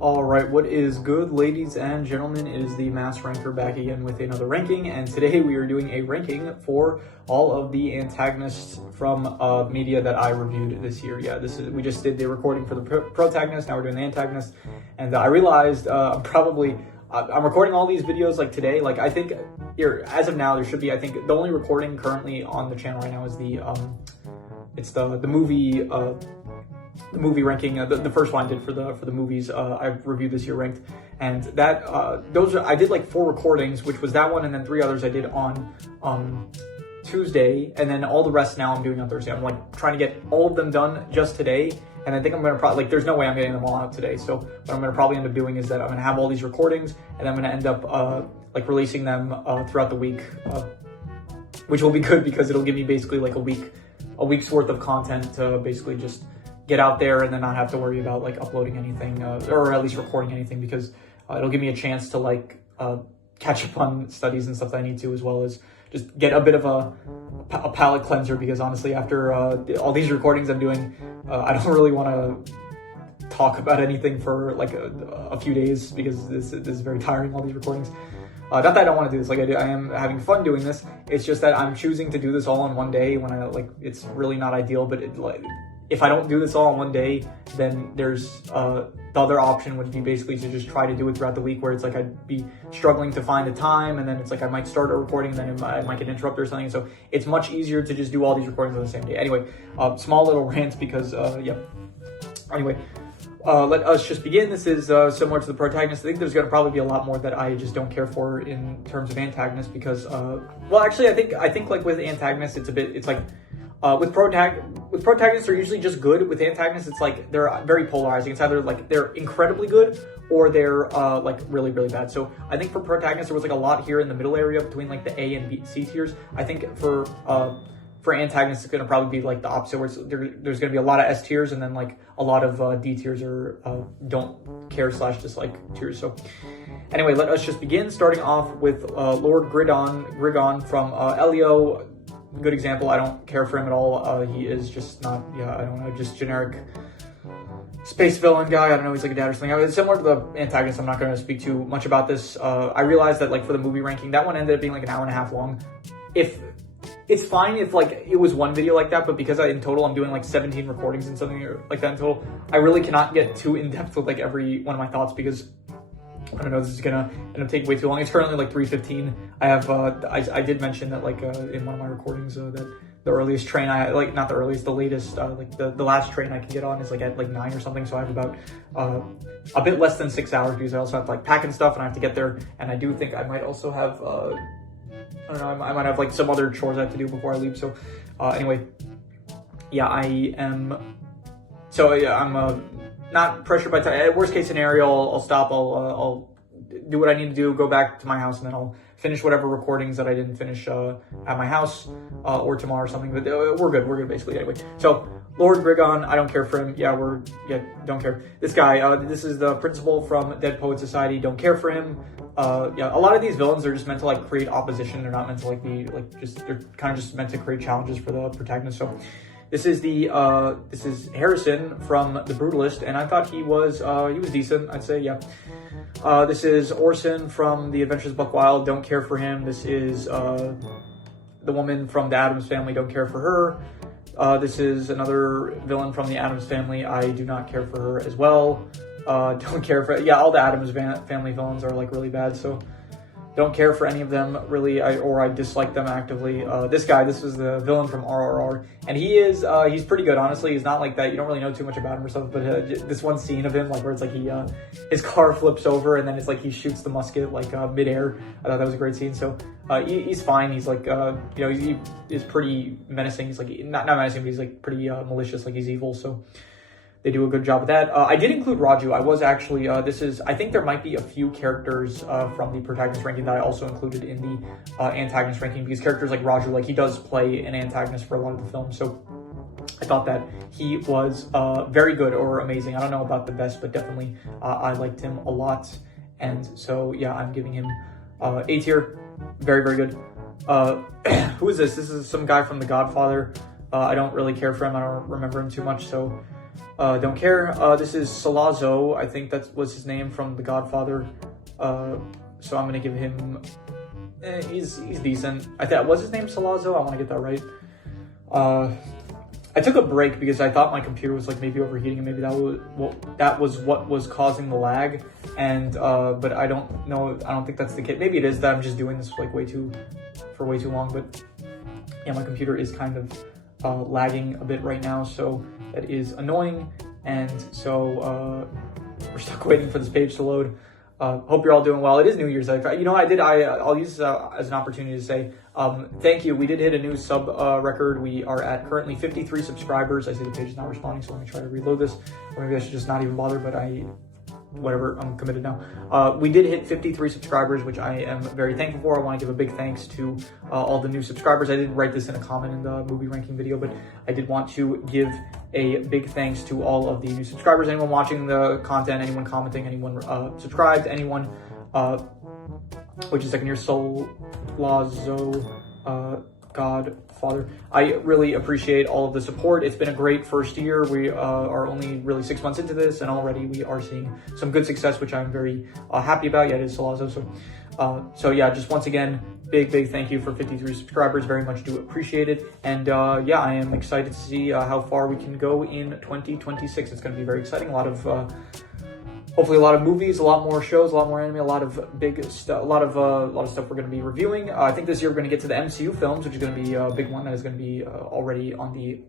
Alright, what is good, ladies and gentlemen? It is the Mass Ranker back again with another ranking, and today we are doing a ranking for all of the antagonists from media that I reviewed this year. Yeah, we just did the recording for the protagonist, now we're doing the antagonist, and I realized I'm recording all these videos like today. Like, I think here, as of now, there should be, I think the only recording currently on the channel right now is the movie ranking, the first one I did for the movies I've reviewed this year ranked, and that I did like 4 recordings, which was that one, and then 3 others I did on Tuesday, and then all the rest now I'm doing on Thursday. I'm like trying to get all of them done just today, and I think I'm gonna probably, like, there's no way I'm getting them all out today. So what I'm gonna probably end up doing is that I'm gonna have all these recordings, and I'm gonna end up like releasing them throughout the week, which will be good because it'll give me basically like a week's worth of content to basically just get out there and then not have to worry about like uploading anything or at least recording anything, because it'll give me a chance to like catch up on studies and stuff that I need to, as well as just get a bit of a palate cleanser, because honestly after all these recordings I'm doing, I don't really want to talk about anything for like a few days, because this is very tiring, all these recordings. Not that I don't want to do this, like I am having fun doing this. It's just that I'm choosing to do this all in one day when it's really not ideal, but if I don't do this all in one day, then there's the other option would be basically to just try to do it throughout the week, where it's like I'd be struggling to find a time, and then it's like I might start a recording and then I might get interrupted or something. So it's much easier to just do all these recordings on the same day. Anyway, small little rant because, yeah. Anyway, let us just begin. This is similar to the protagonist. I think there's going to probably be a lot more that I just don't care for in terms of antagonists, because, well, actually, I think like with antagonists, it's like, with protagonists, they're usually just good. With antagonists, it's like they're very polarizing. It's either like they're incredibly good or they're like really, really bad. So I think for protagonists, there was like a lot here in the middle area between like the A and B, C tiers. I think for antagonists, it's going to probably be like the opposite, where there's going to be a lot of S tiers and then like a lot of D tiers or don't care / dislike tiers. So anyway, let us just begin, starting off with Lord Grigon from Elio. Good example. I don't care for him at all. He is just not, yeah, I don't know, just generic space villain guy. I don't know, he's like a dad or something. It's similar to the antagonist. I'm not going to speak too much about this. I realized that like for the movie ranking, that one ended up being like an hour and a half long. If it's fine if like it was one video like that, but because in total I'm doing like 17 recordings and something like that in total, I really cannot get too in depth with like every one of my thoughts, because I don't know, this is gonna end up taking way too long. It's currently like 3:15. I have I did mention that like in one of my recordings that the earliest train not the earliest, the latest like the last train I can get on is like at like 9 or something. So I have about a bit less than 6 hours, because I also have to like pack and stuff, and I have to get there. And I do think I might also have I don't know, I might have like some other chores I have to do before I leave. So anyway, yeah, I'm not pressured by time. Worst case scenario, I'll stop. I'll do what I need to do, go back to my house, and then I'll finish whatever recordings that I didn't finish at my house or tomorrow or something. But we're good basically. Anyway, so Lord Grigon, I don't care for him. Don't care. This guy, this is the principal from Dead Poet Society. Don't care for him. Yeah, a lot of these villains are just meant to like create opposition. They're not meant to like be like they're kind of just meant to create challenges for the protagonist. So this is Harrison from The Brutalist, and I thought he was decent, I'd say, yeah. This is Orson from The Adventures of Buck Wild. Don't care for him. This is the woman from The Addams Family. Don't care for her. This is another villain from The Addams Family. I do not care for her as well. Don't care for, yeah, all the Addams Family villains are like really bad, so don't care for any of them really, or I dislike them actively. This is the villain from RRR, and he's pretty good, honestly. He's not like that, you don't really know too much about him or something, but this one scene of him, like where it's like his car flips over and then it's like he shoots the musket like midair. I thought that was a great scene. So he's fine. He's like he is pretty menacing. He's like not menacing, but he's like pretty malicious, like he's evil. So they do a good job with that. I did include Raju. I was actually, I think there might be a few characters from the protagonist ranking that I also included in the antagonist ranking, because characters like Raju, like he does play an antagonist for a lot of the film. So I thought that he was very good or amazing. I don't know about the best, but definitely I liked him a lot. And so, yeah, I'm giving him A tier. Very, very good. Who is this? This is some guy from The Godfather. I don't really care for him. I don't remember him too much. So don't care. This is Salazzo. I think that was his name from The Godfather. So I'm gonna give him. He's decent. I thought was his name Salazzo. I want to get that right. I took a break because I thought my computer was like maybe overheating, and maybe that was what was causing the lag. And but I don't know. I don't think that's the case. Maybe it is that I'm just doing this like way too long. But yeah, my computer is kind of lagging a bit right now, so that is annoying. And so we're stuck waiting for this page to load. Hope you're all doing well. It is New Year's. I'll use this as an opportunity to say thank you. We did hit a new sub record. We are at currently 53 subscribers. I see the page is not responding, so let me try to reload this. Or maybe I should just not even bother, but whatever, I'm committed now. We did hit 53 subscribers, which I am very thankful for. I want to give a big thanks to all the new subscribers. I didn't write this in a comment in the movie ranking video, but I did want to give a big thanks to all of the new subscribers, anyone watching the content, anyone commenting, anyone subscribed, anyone, which is second year Solazzo, Godfather. I really appreciate all of the support. It's been a great first year. We are only really 6 months into this, and already we are seeing some good success, which I'm very happy about. Yeah, it is Salazzo. So yeah, just once again, big thank you for 53 subscribers. Very much do appreciate it. And yeah, I am excited to see how far we can go in 2026. It's going to be very exciting. Hopefully a lot of movies, a lot more shows, a lot more anime, a lot of big stuff, a lot of stuff we're going to be reviewing. I think this year we're going to get to the MCU films, which is going to be a big one that is going to be already on the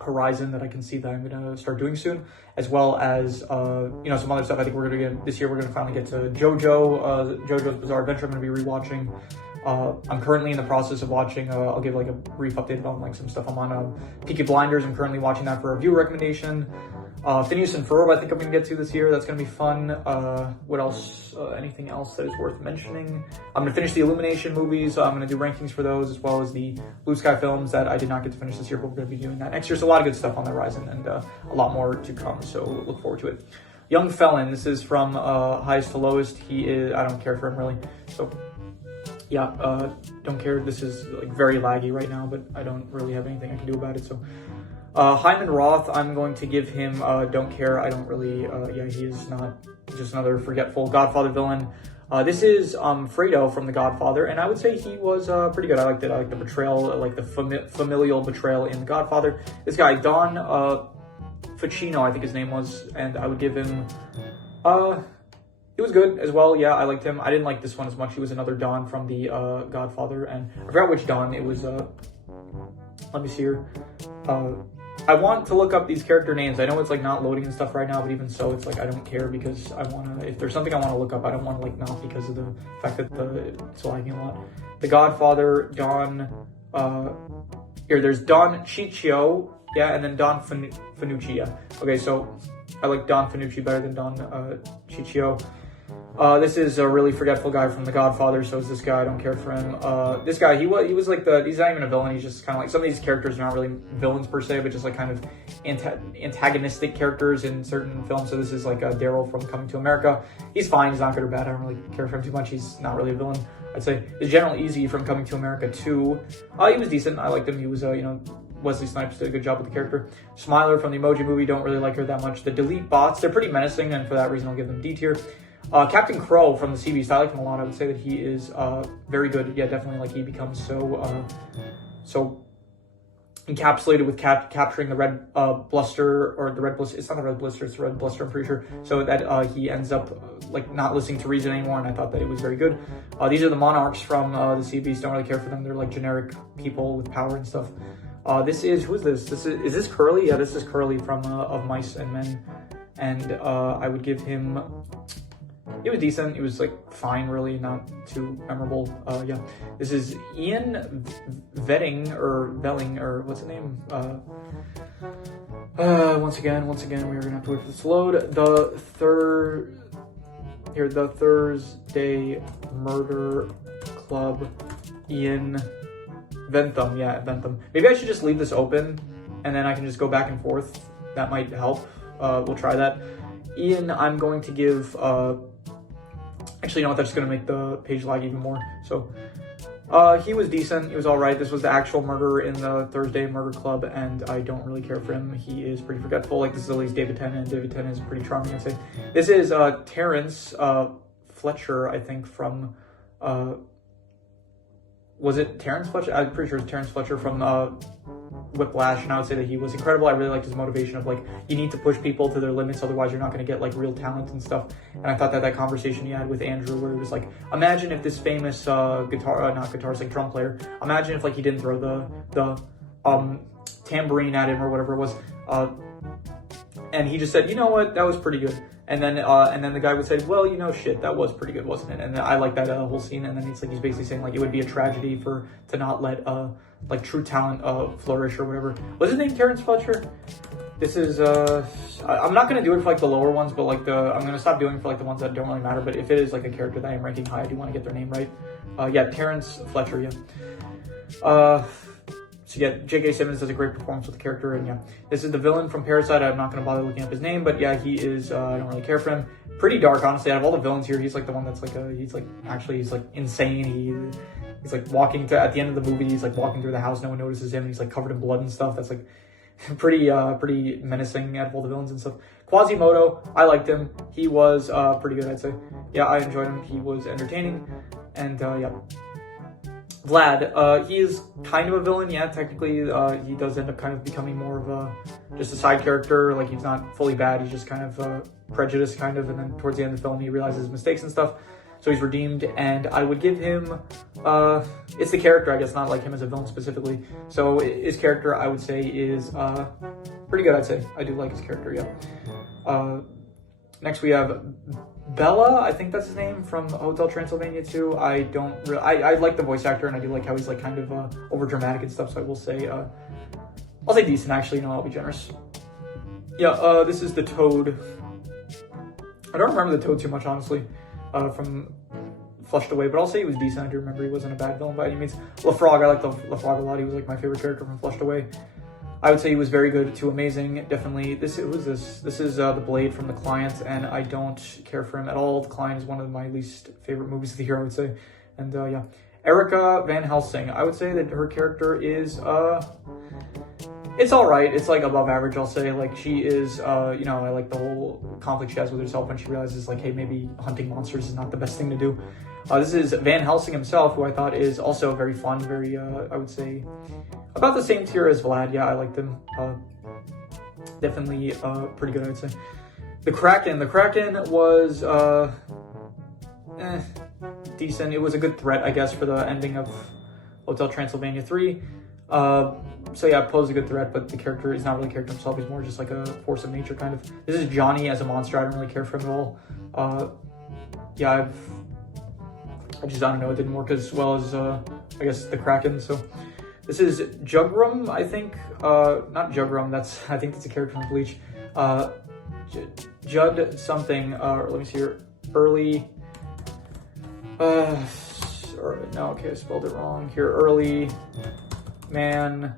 horizon that I can see that I'm going to start doing soon, as well as some other stuff. I think we're going to get this year. We're going to finally get to JoJo's Bizarre Adventure. I'm going to be rewatching. I'm currently in the process of watching. I'll give like a brief update on like some stuff. I'm on Peaky Blinders. I'm currently watching that for a review recommendation. Phineas and Ferb, I think I'm going to get to this year. That's going to be fun. What else? Anything else that is worth mentioning? I'm going to finish the Illumination movies. I'm going to do rankings for those, as well as the Blue Sky films that I did not get to finish this year, but we're going to be doing that next year. So a lot of good stuff on the horizon, and a lot more to come. So look forward to it. Young Felon. This is from Highest to Lowest. He is. I don't care for him really. So yeah, don't care. This is like very laggy right now, but I don't really have anything I can do about it. So. Hyman Roth, I'm going to give him don't care. I don't really, he is not just another forgetful Godfather villain. This is Fredo from The Godfather, and I would say he was pretty good. I liked it. I liked the betrayal, I like the familial betrayal in The Godfather. This guy, Don Ficino, I think his name was, and I would give him, he was good as well. Yeah, I liked him. I didn't like this one as much. He was another Don from The Godfather, and I forgot which Don. It was, let me see here. I want to look up these character names. I know it's like not loading and stuff right now, but even so, it's like I don't care because I want to, if there's something I want to look up, I don't want to like not because of the fact that it's lagging a lot. The Godfather, Don, there's Don Ciccio, yeah, and then Don Fanucci, yeah. Okay, so I like Don Fanucci better than Don Ciccio. This is a really forgetful guy from The Godfather, so is this guy. I don't care for him. This guy, he was like he's not even a villain, he's just kind of like, some of these characters are not really villains per se, but just like kind of antagonistic characters in certain films. So this is like Daryl from Coming to America. He's fine, he's not good or bad, I don't really care for him too much, he's not really a villain. I'd say the General Easy from Coming to America 2, he was decent, I liked him, he was, Wesley Snipes did a good job with the character. Smiler from the Emoji Movie, don't really like her that much. The Delete Bots, they're pretty menacing, and for that reason I'll give them D tier. Captain Crow from the Sea Beast, I like him a lot. I would say that he is very good. Yeah, definitely. Like he becomes so encapsulated with capturing the red bluster, or the red blister. It's not the red blister, it's the red bluster, I'm pretty sure. So that he ends up like not listening to reason anymore, and I thought that it was very good. These are the Monarchs from the Sea Beast. Don't really care for them. They're like generic people with power and stuff. Who is this? Is this Curly? Yeah, this is Curly from Of Mice and Men, and I would give him. It was decent. It was like fine, really, not too memorable. Yeah, this is Ian Velling, or what's the name? Once again, we are gonna have to wait for this to load. The Thursday Murder Club, Ian Ventham. Yeah, Ventham. Maybe I should just leave this open, and then I can just go back and forth. That might help. We'll try that. Ian, I'm going to give. Actually, you know what? That's just going to make the page lag even more. So, He was decent. He was all right. This was the actual murderer in the Thursday Murder Club, and I don't really care for him. He is pretty forgetful. Like, this is at least David Tennant. David Tennant is pretty charming, I'd say. This is Terrence Fletcher, I think, from... was it Terrence Fletcher? I'm pretty sure it's Terrence Fletcher from Whiplash, and I would say that he was incredible. I really liked his motivation of, like, you need to push people to their limits, otherwise you're not going to get, like, real talent and stuff. And I thought that conversation he had with Andrew, where he was like, imagine if this famous drum player, imagine if, like, he didn't throw the tambourine at him or whatever it was, and he just said, you know what, that was pretty good. And then the guy would say, well, you know, shit, that was pretty good, wasn't it? And I like that whole scene. And then it's like, he's basically saying, like, it would be a tragedy to not let like true talent flourish or whatever. What's his name? Terrence Fletcher? This is I'm not gonna do it for, like, the lower ones, but, like, I'm gonna stop doing it for, like, the ones that don't really matter. But if it is, like, a character that I'm ranking high, I do want to get their name right. Yeah, Terrence Fletcher. Yeah. So yeah, J.K. Simmons does a great performance with the character, and yeah, this is the villain from Parasite. I'm not going to bother looking up his name, but yeah, he is, I don't really care for him. Pretty dark, honestly. Out of all the villains here, he's like the one that's like, he's like insane. He's like walking at the end of the movie, he's like walking through the house, no one notices him, and he's like covered in blood and stuff. That's like pretty menacing out of all the villains and stuff. Quasimodo, I liked him. He was pretty good, I'd say. Yeah, I enjoyed him. He was entertaining, and yeah. Vlad, he is kind of a villain, yeah, technically. He does end up kind of becoming more of just a side character. Like, he's not fully bad, he's just kind of prejudiced, kind of, and then towards the end of the film, he realizes his mistakes and stuff, so he's redeemed, and I would give him, it's the character, I guess, not like him as a villain specifically. So his character, I would say, is pretty good, I'd say. I do like his character, yeah. Next we have Bella, I think that's his name, from Hotel Transylvania 2. I like the voice actor, and I do like how he's like kind of over dramatic and stuff, so I will say, I'll say decent, actually, I'll be generous. Yeah, this is the Toad. I don't remember the Toad too much, honestly, from Flushed Away, but I'll say he was decent. I do remember he wasn't a bad villain by any means. LaFrog, I like LaFrog a lot. He was like my favorite character from Flushed Away. I would say he was very good to amazing, definitely. This is The Blade from The Client, and I don't care for him at all. The Client is one of my least favorite movies of the year, I would say. And yeah, Erica Van Helsing, I would say that her character is, it's all right. It's like above average, I'll say. Like, she is, you know, I like the whole conflict she has with herself when she realizes, like, hey, maybe hunting monsters is not the best thing to do. This is Van Helsing himself, who I thought is also very fun, very, I would say, about the same tier as Vlad. Yeah, I liked him. Definitely pretty good, I'd say. The Kraken was decent. It was a good threat, I guess, for the ending of Hotel Transylvania 3. So yeah, posed a good threat, but the character is not really a character himself. He's more just like a force of nature, kind of. This is Johnny as a monster. I don't really care for him at all. Yeah, I don't know, it didn't work as well as, I guess, the Kraken, so. This is Jugram, I think. Not Jugram, I think that's a character from Bleach. Judd something, let me see here. Early, no, okay, I spelled it wrong here. Early man,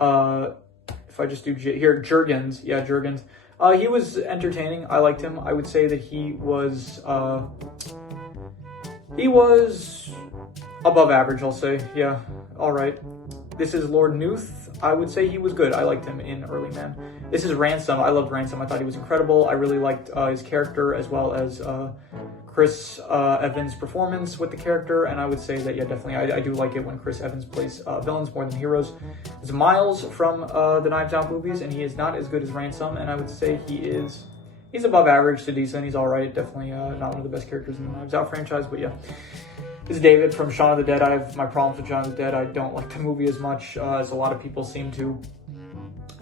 if I just do here, Jurgens, yeah, Jurgens. He was entertaining, I liked him. I would say that he was above average, I'll say, yeah, all right. This is Lord Nuth. I would say he was good. I liked him in Early Man. This is Ransom. I loved Ransom. I thought he was incredible. I really liked his character, as well as Chris Evans' performance with the character. And I would say that, yeah, definitely, I do like it when Chris Evans plays villains more than heroes. It's Miles from the Knives Out movies, and he is not as good as Ransom. And I would say he's above average to decent. He's all right. Definitely not one of the best characters in the Knives Out franchise, but yeah. This is David from Shaun of the Dead. I have my problems with Shaun of the Dead. I don't like the movie as much as a lot of people seem to.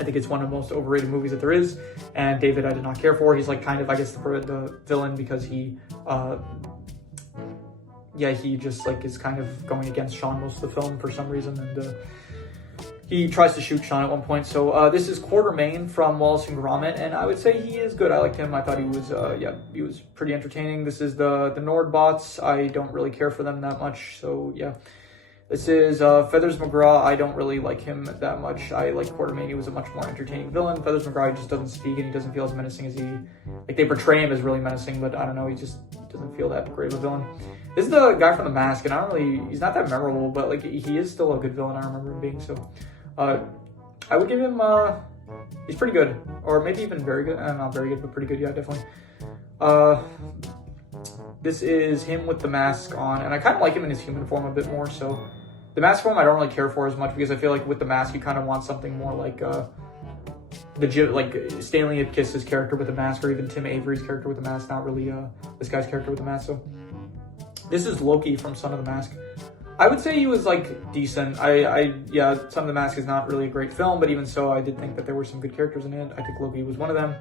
I think it's one of the most overrated movies that there is. And David, I did not care for. He's like kind of, I guess, the villain, because he, yeah, he just like is kind of going against Shaun most of the film for some reason. And he tries to shoot Shaun at one point. So this is Quartermain from Wallace and Gromit, and I would say he is good. I liked him. I thought he was, yeah, he was pretty entertaining. This is the Nordbots. I don't really care for them that much. So yeah, This is Feathers McGraw. I don't really like him that much. I like Quartermain. He was a much more entertaining villain. Feathers McGraw just doesn't speak and he doesn't feel as menacing as they portray him as really menacing, but I don't know, he just doesn't feel that great of a villain. This is the guy from The Mask, and he's not that memorable, but like he is still a good villain. I remember him being, so I would give him, he's pretty good, or maybe even very good. Not very good, but pretty good, yeah, definitely. This is him with the mask on, and I kind of like him in his human form a bit more, so the mask form I don't really care for as much, because I feel like with the mask you kind of want something more like Stanley Ipkiss's character with the mask, or even Tim Avery's character with the mask, not really this guy's character with the mask. So this is Loki from Son of the Mask. I would say he was like decent. Yeah, Son of the Mask is not really a great film, but even so, I did think that there were some good characters in it. I think Loki was one of them.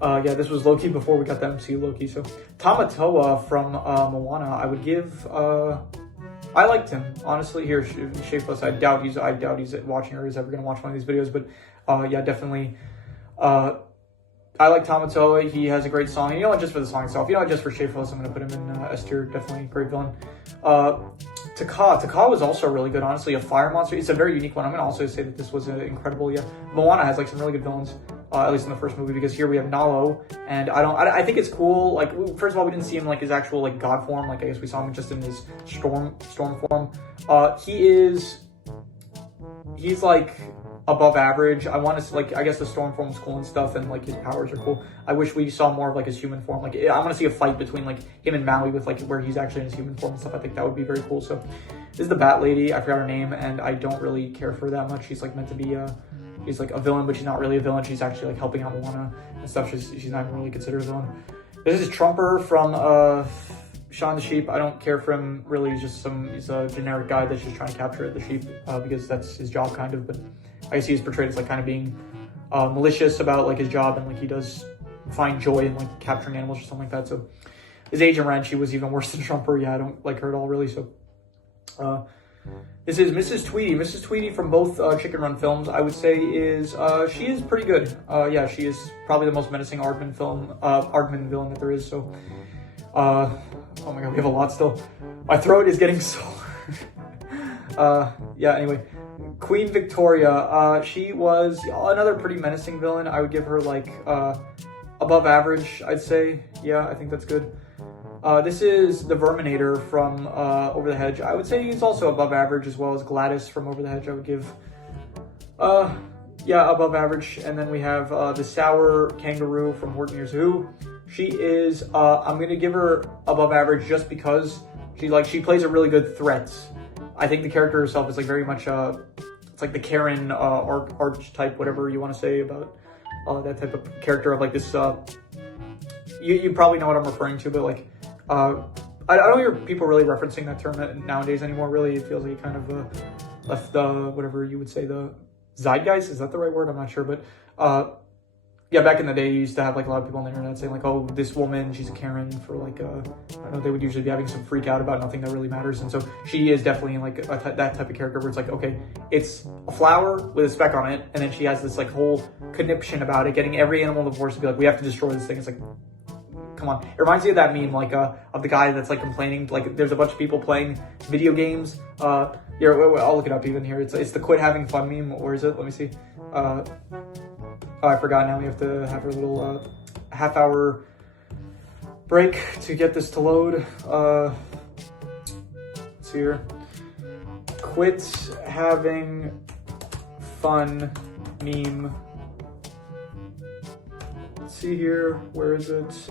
Yeah, this was Loki before we got the MCU Loki. So Tamatoa from Moana, I would give. I liked him, honestly. Here, Shapeless. I doubt he's watching or is ever gonna watch one of these videos, but yeah, definitely. I like Tamatoa. He has a great song. You know what? Just for the song itself. You know what? Just for Shapeless, I'm gonna put him in S tier. Definitely a great villain. Taka was also really good, honestly, a fire monster. It's a very unique one. I'm going to also say that this was incredible. Yeah, Moana has like some really good villains, at least in the first movie, because here we have Nalo, and I think it's cool. Like, first of all, we didn't see him like his actual like god form. Like, I guess we saw him just in his storm form. He's like above average. I want to like, I guess the storm form is cool and stuff, and like his powers are cool. I wish we saw more of like his human form. Like, I want to see a fight between like him and Maui with like where he's actually in his human form and stuff. I think that would be very cool. So this is the Bat Lady. I forgot her name, and I don't really care for her that much. She's like meant to be she's like a villain, but she's not really a villain. She's actually like helping out Moana and stuff. She's not even really considered a villain. This is Trumper from Shaun the Sheep. I don't care for him really. He's a generic guy that's just trying to capture the sheep because that's his job kind of, but I guess he is portrayed as like kind of being malicious about like his job, and like he does find joy in like capturing animals or something like that. So his Agent Wrench, she was even worse than Trumper. Yeah, I don't like her at all really. So this is Mrs. Tweedy. Mrs. Tweedy from both Chicken Run films, I would say she is pretty good. Yeah, she is probably the most menacing Aardman villain that there is. So oh my god, we have a lot still. My throat is getting so yeah, anyway. Queen Victoria, she was another pretty menacing villain. I would give her like above average, I'd say. Yeah, I think that's good. This is the Verminator from Over the Hedge. I would say he's also above average, as well as Gladys from Over the Hedge. I would give yeah, above average. And then we have the Sour Kangaroo from Horton Hears Who. She is I'm gonna give her above average just because she plays a really good threat. I think the character herself is like very much it's like the Karen archetype, whatever you want to say about that type of character of like this. You probably know what I'm referring to, but like I don't hear people really referencing that term nowadays anymore. Really, it feels like it kind of left whatever you would say, the zeitgeist. Is that the right word? I'm not sure, but yeah, back in the day, you used to have like a lot of people on the internet saying like, oh, this woman, she's a Karen for like, I don't know, they would usually be having some freak out about nothing that really matters. And so she is definitely like that type of character where it's like, okay, it's a flower with a speck on it. And then she has this like whole conniption about it, getting every animal in the forest to be like, we have to destroy this thing. It's like, come on. It reminds me of that meme, like of the guy that's like complaining, like there's a bunch of people playing video games. Here, I'll look it up even here. It's the quit having fun meme. Where is it? Let me see. Oh, I forgot. Now we have to have a little half-hour break to get this to load. Let's see here. Quit having fun meme. Let's see here. Where is it?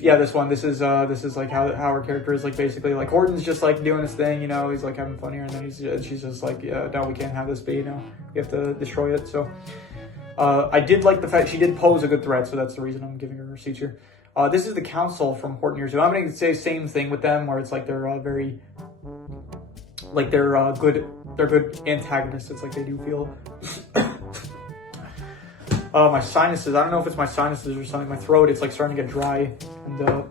Yeah, this one. This is like how her character is like basically like Horton's just like doing his thing, you know, he's like having fun here, and then she's just like, yeah, no, we can't have this be, you know, we have to destroy it. So I did like the fact she did pose a good threat, so that's the reason I'm giving her receipts here. This is the Council from Horton Hears Who. I'm gonna say same thing with them, where it's like they're very like they're good antagonists. It's like they do feel my sinuses, I don't know if it's my sinuses or something, my throat, it's like starting to get dry, and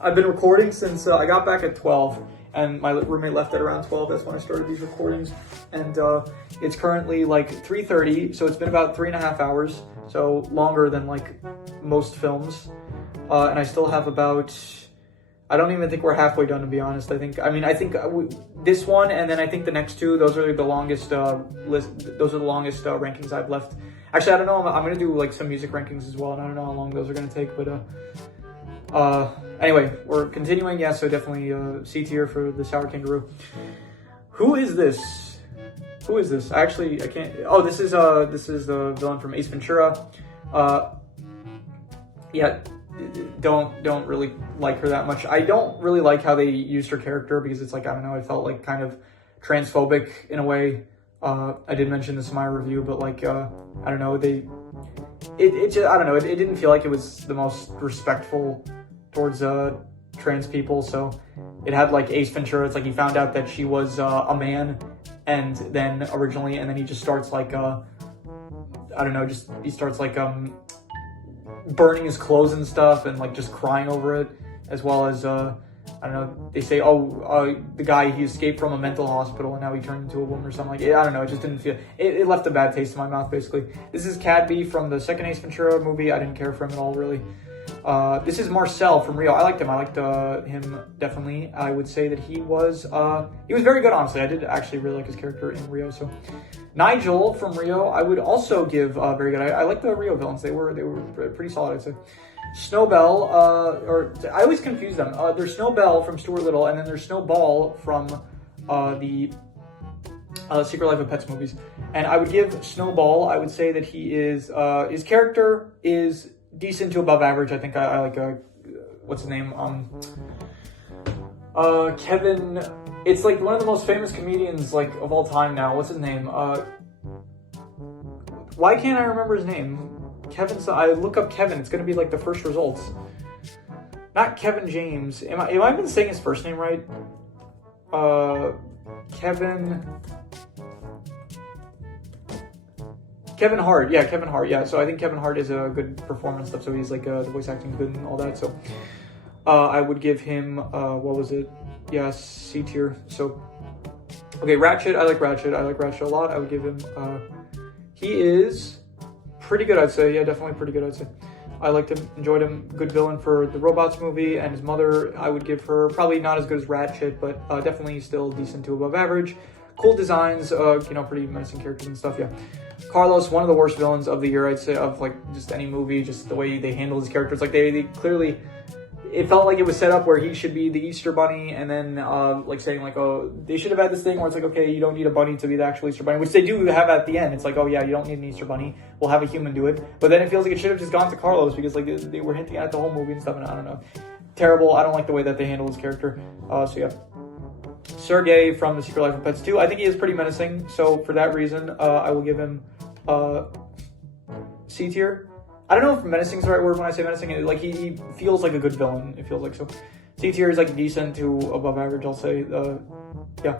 I've been recording since I got back at 12, and my roommate left at around 12, that's when I started these recordings, and it's currently like 3:30, so it's been about 3.5 hours, so longer than like most films. and I still have about, I don't even think we're halfway done, to be honest. I think this one, and then I think the next two, those are the longest rankings I've left. Actually, I don't know, I'm gonna do like some music rankings as well, and I don't know how long those are gonna take, but anyway, we're continuing. Yeah, so definitely C tier for the Sour Kangaroo. Who is this? Who is this? I can't. Oh, this is the villain from Ace Ventura. Yeah, don't really like her that much. I don't really like how they used her character, because it's like, I don't know, I felt like kind of transphobic in a way. I did mention this in my review, but like, I don't know, it just, I don't know, it didn't feel like it was the most respectful towards trans people. So it had like Ace Ventura, it's like he found out that she was a man, and then he just starts like I don't know, he starts like burning his clothes and stuff, and like just crying over it, as well as I don't know, they say, the guy, he escaped from a mental hospital and now he turned into a woman or something like that. I don't know, it just didn't feel, it left a bad taste in my mouth, basically. This is Cadby from the second Ace Ventura movie. I didn't care for him at all, really. This is Marcel from Rio. I liked him. I liked him, definitely. I would say that he was very good, honestly. I did actually really like his character in Rio. So Nigel from Rio, I would also give very good. I like the Rio villains. They were pretty solid, I'd say. Snowbell, or I always confuse them. There's Snowbell from Stuart Little, and then there's Snowball from the Secret Life of Pets movies. And I would give Snowball, I would say that he is, his character is decent to above average. I think I like, what's his name? Kevin, it's like one of the most famous comedians like of all time now. What's his name? Why can't I remember his name? Kevin, so I look up Kevin, it's gonna be like the first results. Not Kevin James. Am I even saying his first name right? Kevin Hart. Yeah, Kevin Hart. Yeah, so I think Kevin Hart is a good performer and stuff. So he's like the voice acting is good and all that. So I would give him what was it? Yeah, C tier. So okay, Ratchet. I like Ratchet a lot. I would give him. He is pretty good, I'd say. Yeah, definitely pretty good, I'd say. I liked him, enjoyed him. Good villain for the Robots movie, and his mother, I would give her probably not as good as Ratchet, but definitely still decent to above average. Cool designs, pretty menacing characters and stuff, yeah. Carlos, one of the worst villains of the year, I'd say, of like just any movie, just the way they handle his characters. Like they clearly, it felt like it was set up where he should be the Easter Bunny, and then like saying like, oh, they should have had this thing where it's like, okay, you don't need a bunny to be the actual Easter Bunny, which they do have at the end. It's like, oh yeah, you don't need an Easter Bunny, we'll have a human do it. But then it feels like it should have just gone to Carlos, because like they were hinting at it the whole movie and stuff, and I don't know. Terrible. I don't like the way that they handle his character. So yeah. Sergey from The Secret Life of Pets 2, I think he is pretty menacing, so for that reason, I will give him C tier. I don't know if menacing is the right word when I say menacing. Like he feels like a good villain. It feels like so. C tier is like decent to above average, I'll say. Yeah.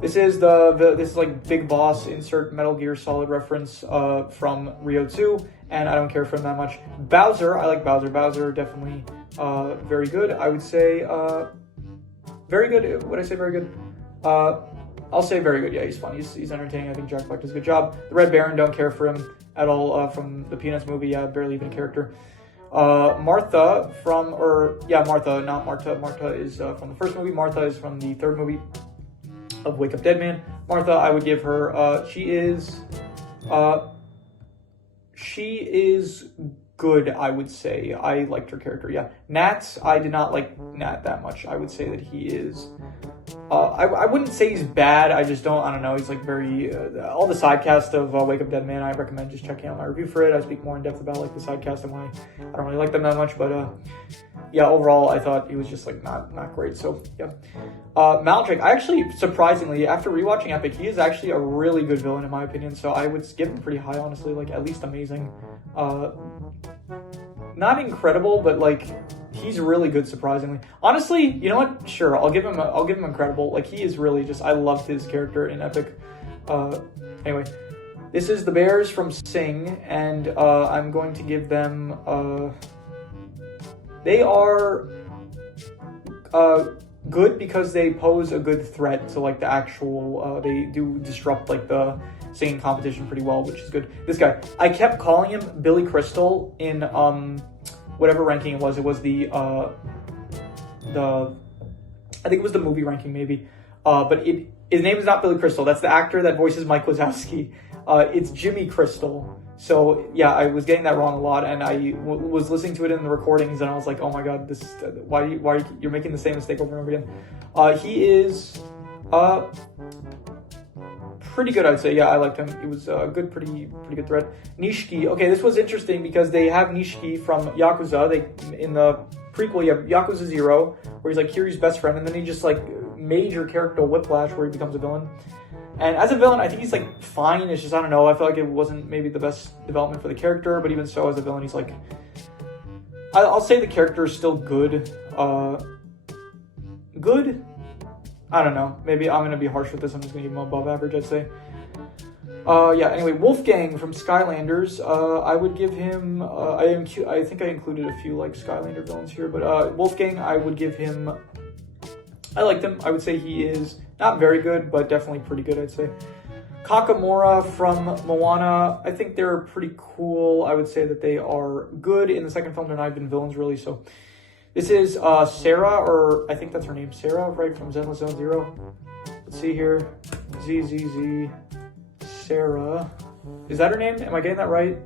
This is this is like Big Boss, insert Metal Gear Solid reference from Rio 2, and I don't care for him that much. Bowser, I like Bowser. Bowser definitely very good. I would say very good. Would I say very good? I'll say very good. Yeah, he's fun. He's entertaining. I think Jack Black does a good job. The Red Baron, don't care for him at all from the Peanuts movie. Yeah, barely even a character. Martha Martha, not Marta. Marta is from the first movie. Martha is from the third movie of Wake Up Dead Man. Martha, I would give her. She is good, I would say. I liked her character. Yeah, Nat, I did not like Nat that much. I would say that he is. I wouldn't say he's bad. I don't know. He's like very, all the sidecast of Wake Up Dead Man, I recommend just checking out my review for it. I speak more in depth about like the sidecast and why I don't really like them that much, but yeah, overall, I thought he was just like not great. So yeah. Maldrake, I actually, surprisingly, after rewatching Epic, he is actually a really good villain in my opinion. So I would give him pretty high, honestly, like at least amazing. Not incredible, but like he's really good, surprisingly. Honestly, you know what? Sure, I'll give him incredible. Like he is really just, I loved his character in Epic. Anyway, this is the Bears from Sing, and I'm going to give them. They are good because they pose a good threat to like the actual. They do disrupt like the singing competition pretty well, which is good. This guy, I kept calling him Billy Crystal in whatever ranking it was the I think it was the movie ranking maybe, but his name is not Billy Crystal. That's the actor that voices Mike Wazowski. It's Jimmy Crystal. So yeah, I was getting that wrong a lot, and I was listening to it in the recordings, and I was like, oh my god, this is, why you're making the same mistake over and over again. He is pretty good, I'd say. Yeah, I liked him. It was a pretty good threat. Nishiki. Okay, this was interesting because they have Nishiki from Yakuza. In the prequel, you have Yakuza 0, where he's like Kiryu's best friend, and then he just like major character whiplash where he becomes a villain. And as a villain, I think he's like fine. It's just, I don't know, I feel like it wasn't maybe the best development for the character, but even so, as a villain, he's like, I'll say the character is still good. Good? I don't know. Maybe I'm going to be harsh with this. I'm just going to give him above average, I'd say. Yeah, anyway, Wolfgang from Skylanders. I would give him, I think I included a few like Skylander villains here, but Wolfgang, I would give him, I liked him. I would say he is not very good, but definitely pretty good, I'd say. Kakamora from Moana, I think they're pretty cool. I would say that they are good. In the second film, they're not even villains, really, so. This is Sarah, or I think that's her name, Sarah, right, from Zenless Zone Zero. Let's see here. ZZZ. Sarah. Is that her name? Am I getting that right?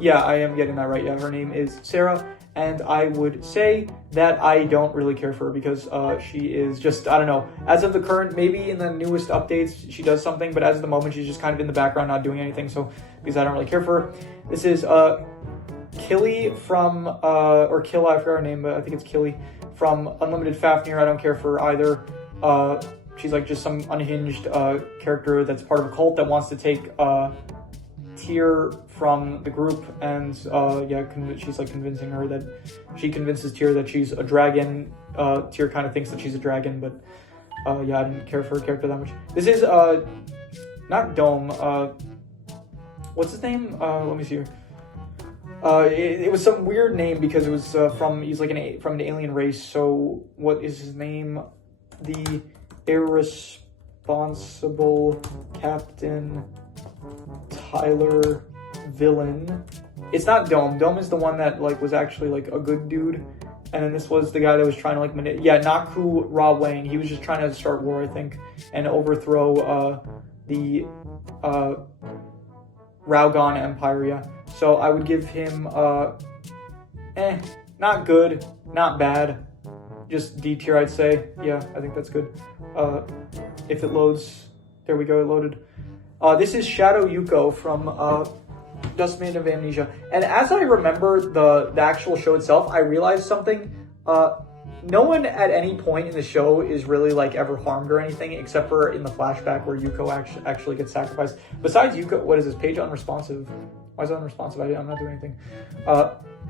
Yeah, I am getting that right. Yeah, her name is Sarah. And I would say that I don't really care for her because she is just, I don't know. As of the current, maybe in the newest updates, she does something. But as of the moment, she's just kind of in the background, not doing anything. So, because I don't really care for her. This is Killy from, or Killa, I forgot her name, but I think it's Killy from Unlimited Fafnir. I don't care for her either. She's like just some unhinged character that's part of a cult that wants to take Tyr from the group, and yeah, she's like convincing her that she convinces Tyr that she's a dragon. Tyr kind of thinks that she's a dragon, but yeah, I didn't care for her character that much. This is not Dome. What's his name? Let me see here. It was some weird name because it was he's like from an alien race. So what is his name? The irresponsible Captain Tyler villain. It's not Dome. Dome is the one that like was actually like a good dude, and then this was the guy that was trying to like Naku Ra Wang. He was just trying to start war, I think, and overthrow the Raogon Empire. Yeah. So I would give him not good, not bad, just D tier, I'd say. Yeah, I think that's good. If it loads, there we go, it loaded. This is Shadow Yuko from Dustman of Amnesia. And as I remember the actual show itself, I realized something. No one at any point in the show is really like ever harmed or anything, except for in the flashback where Yuko actually gets sacrificed. Besides Yuko, what is this page unresponsive? Why is it unresponsive? I'm not doing anything.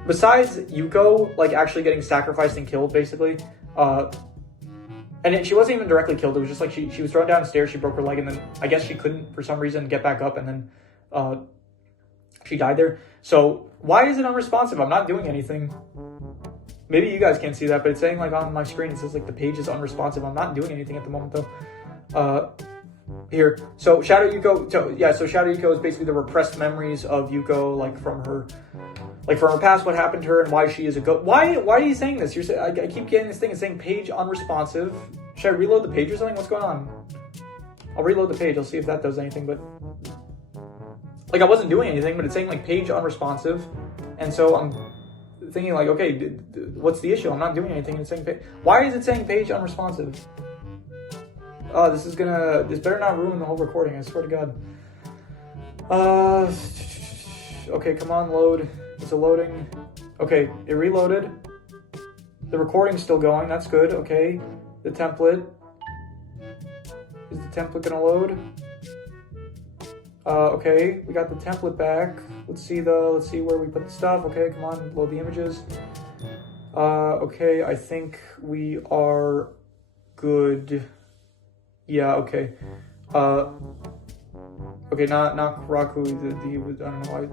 Besides Yuko, like actually getting sacrificed and killed, basically. And she wasn't even directly killed. It was just like she was thrown downstairs, she broke her leg, and then I guess she couldn't, for some reason, get back up, and then she died there. So why is it unresponsive? I'm not doing anything. Maybe you guys can't see that, but it's saying like on my screen, it says like the page is unresponsive. I'm not doing anything at the moment though. Here, so Shadow Yuko, so Shadow Yuko is basically the repressed memories of Yuko, like from her past, what happened to her, and why she is a ghost. Why are you saying this? You're saying, I keep getting this thing. It's saying page unresponsive. Should I reload the page or something? What's going on? I'll reload the page. I'll see if that does anything. But like I wasn't doing anything, but it's saying like page unresponsive, and so I'm thinking like, okay, what's the issue? I'm not doing anything. It's saying page. Why is it saying page unresponsive? This better not ruin the whole recording. I swear to God. Okay, come on, load. Is it loading? Okay, it reloaded. The recording's still going. That's good. Okay, the template. Is the template gonna load? Okay, we got the template back. Let's see where we put the stuff. Okay, come on, load the images. Okay, I think we are good. Yeah, okay. Okay, not Karaku. I don't know. I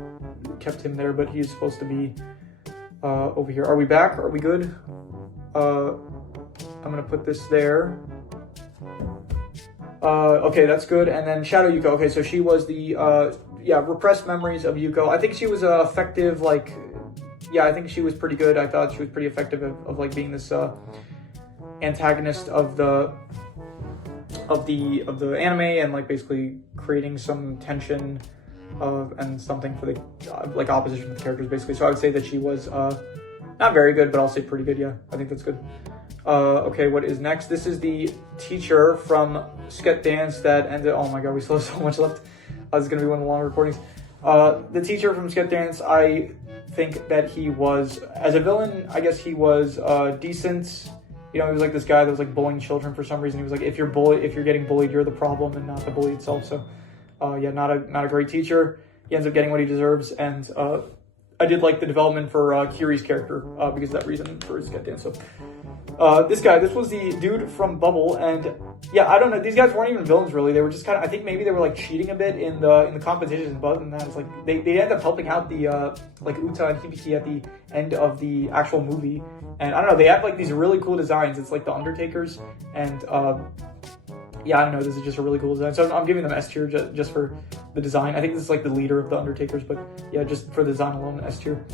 kept him there, but he's supposed to be over here. Are we back? Are we good? I'm gonna put this there. Okay, that's good. And then Shadow Yuko. Okay, so she was the yeah, repressed memories of Yuko. I think she was effective, like, yeah, I think she was pretty good. I thought she was pretty effective of like being this antagonist of the anime, and like basically creating some tension and something for the like opposition to the characters, basically. So I would say that she was not very good, but I'll say pretty good. Yeah, I think that's good. Okay, what is next? This is the teacher from Skit Dance that ended. Oh my god, we still have so much left. This is gonna be one of the long recordings. The teacher from Skit Dance, I think that he was, as a villain, I guess he was decent. You know, he was like this guy that was like bullying children for some reason. He was like, if you're getting bullied, you're the problem and not the bully itself. So, yeah, not a great teacher. He ends up getting what he deserves, and I did like the development for Kiri's character because of that reason for his Skit Dance. So, this was the dude from Bubble, and yeah, I don't know. These guys weren't even villains really. They were just kind of, I think maybe they were like cheating a bit in the competition, but other than that, it's like they end up helping out the like Uta and Hibiki at the end of the actual movie, and I don't know. They have like these really cool designs. It's like the Undertakers, and yeah, I don't know. This is just a really cool design. So I'm giving them S tier just for the design. I think this is like the leader of the Undertakers, but yeah, just for the design alone, S tier.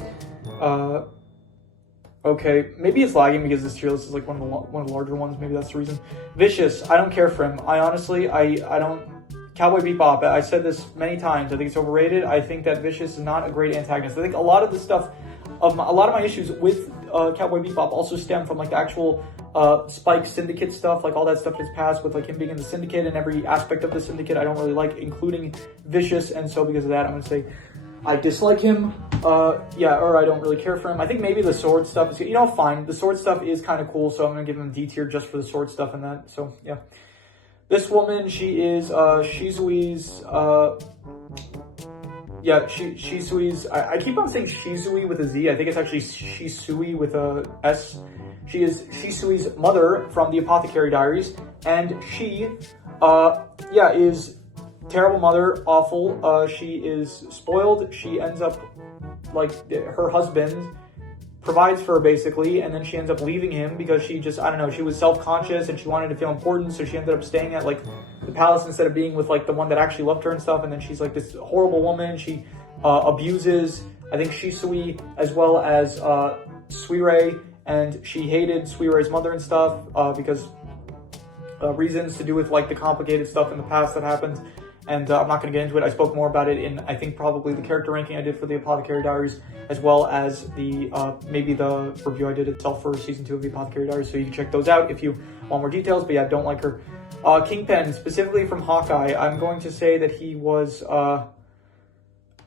Okay, maybe it's lagging because this tier list is like one of the larger ones. Maybe that's the reason. Vicious, I don't care for him. I honestly, I don't. Cowboy Bebop, I said this many times. I think it's overrated. I think that Vicious is not a great antagonist. I think a lot of the stuff, a lot of my issues with Cowboy Bebop also stem from like the actual Spike Syndicate stuff, like all that stuff is passed with like him being in the Syndicate and every aspect of the Syndicate I don't really like, including Vicious, and so because of that, I'm gonna say I dislike him. Yeah, or I don't really care for him. I think maybe the sword stuff is, you know, fine. The sword stuff is kind of cool, so I'm gonna give him D tier just for the sword stuff and that. So yeah, this woman, she is Shizui's. Yeah, Shisui's. I keep on saying Shizui with a Z. I think it's actually Shisui with a S. She is Shisui's mother from the Apothecary Diaries, and she, yeah, is terrible mother, awful. She is spoiled. She ends up, like, her husband provides for her basically, and then she ends up leaving him because she just, I don't know, she was self-conscious and she wanted to feel important, so she ended up staying at like the palace instead of being with like the one that actually loved her and stuff. And then she's like this horrible woman. She abuses, I think, Shisui as well as Suirei, and she hated Suirei's mother and stuff because reasons to do with like the complicated stuff in the past that happened. And I'm not going to get into it. I spoke more about it in, I think, probably the character ranking I did for the Apothecary Diaries, as well as the maybe the review I did itself for season 2 of the Apothecary Diaries. So you can check those out if you want more details. But yeah, don't like her. Kingpin, specifically from Hawkeye, I'm going to say that he was. I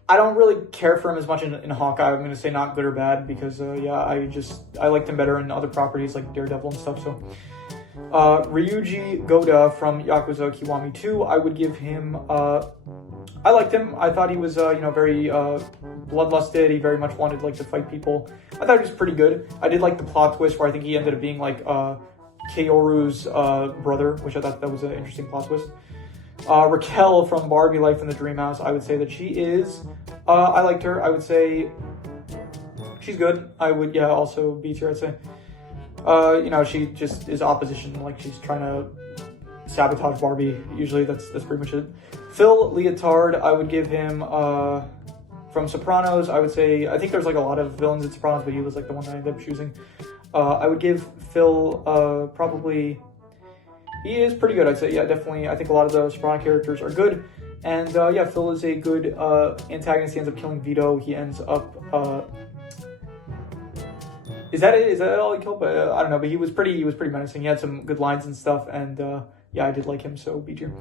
don't really care for him as much in Hawkeye. I'm going to say not good or bad because yeah, I liked him better in other properties like Daredevil and stuff. So. Ryuji Goda from Yakuza Kiwami 2, I would give him, I liked him. I thought he was, you know, very bloodlusted. He very much wanted like to fight people. I thought he was pretty good. I did like the plot twist where I think he ended up being like Kaoru's brother, which I thought that was an interesting plot twist. Raquel from Barbie Life in the Dream House, I would say that she is, I liked her. I would say she's good. I would, yeah, also B tier, I'd say. You know, she just is opposition, like she's trying to sabotage Barbie. Usually that's pretty much it. Phil Leotard, I would give him, from Sopranos, I would say, I think there's like a lot of villains in Sopranos, but he was like the one I ended up choosing. I would give Phil, probably, he is pretty good, I'd say. Yeah, definitely. I think a lot of the Soprano characters are good. And yeah, Phil is a good antagonist. He ends up killing Vito. He ends up, Is that it? Is that all he killed? But I don't know. But he was pretty menacing. He had some good lines and stuff. And yeah, I did like him. So B tier.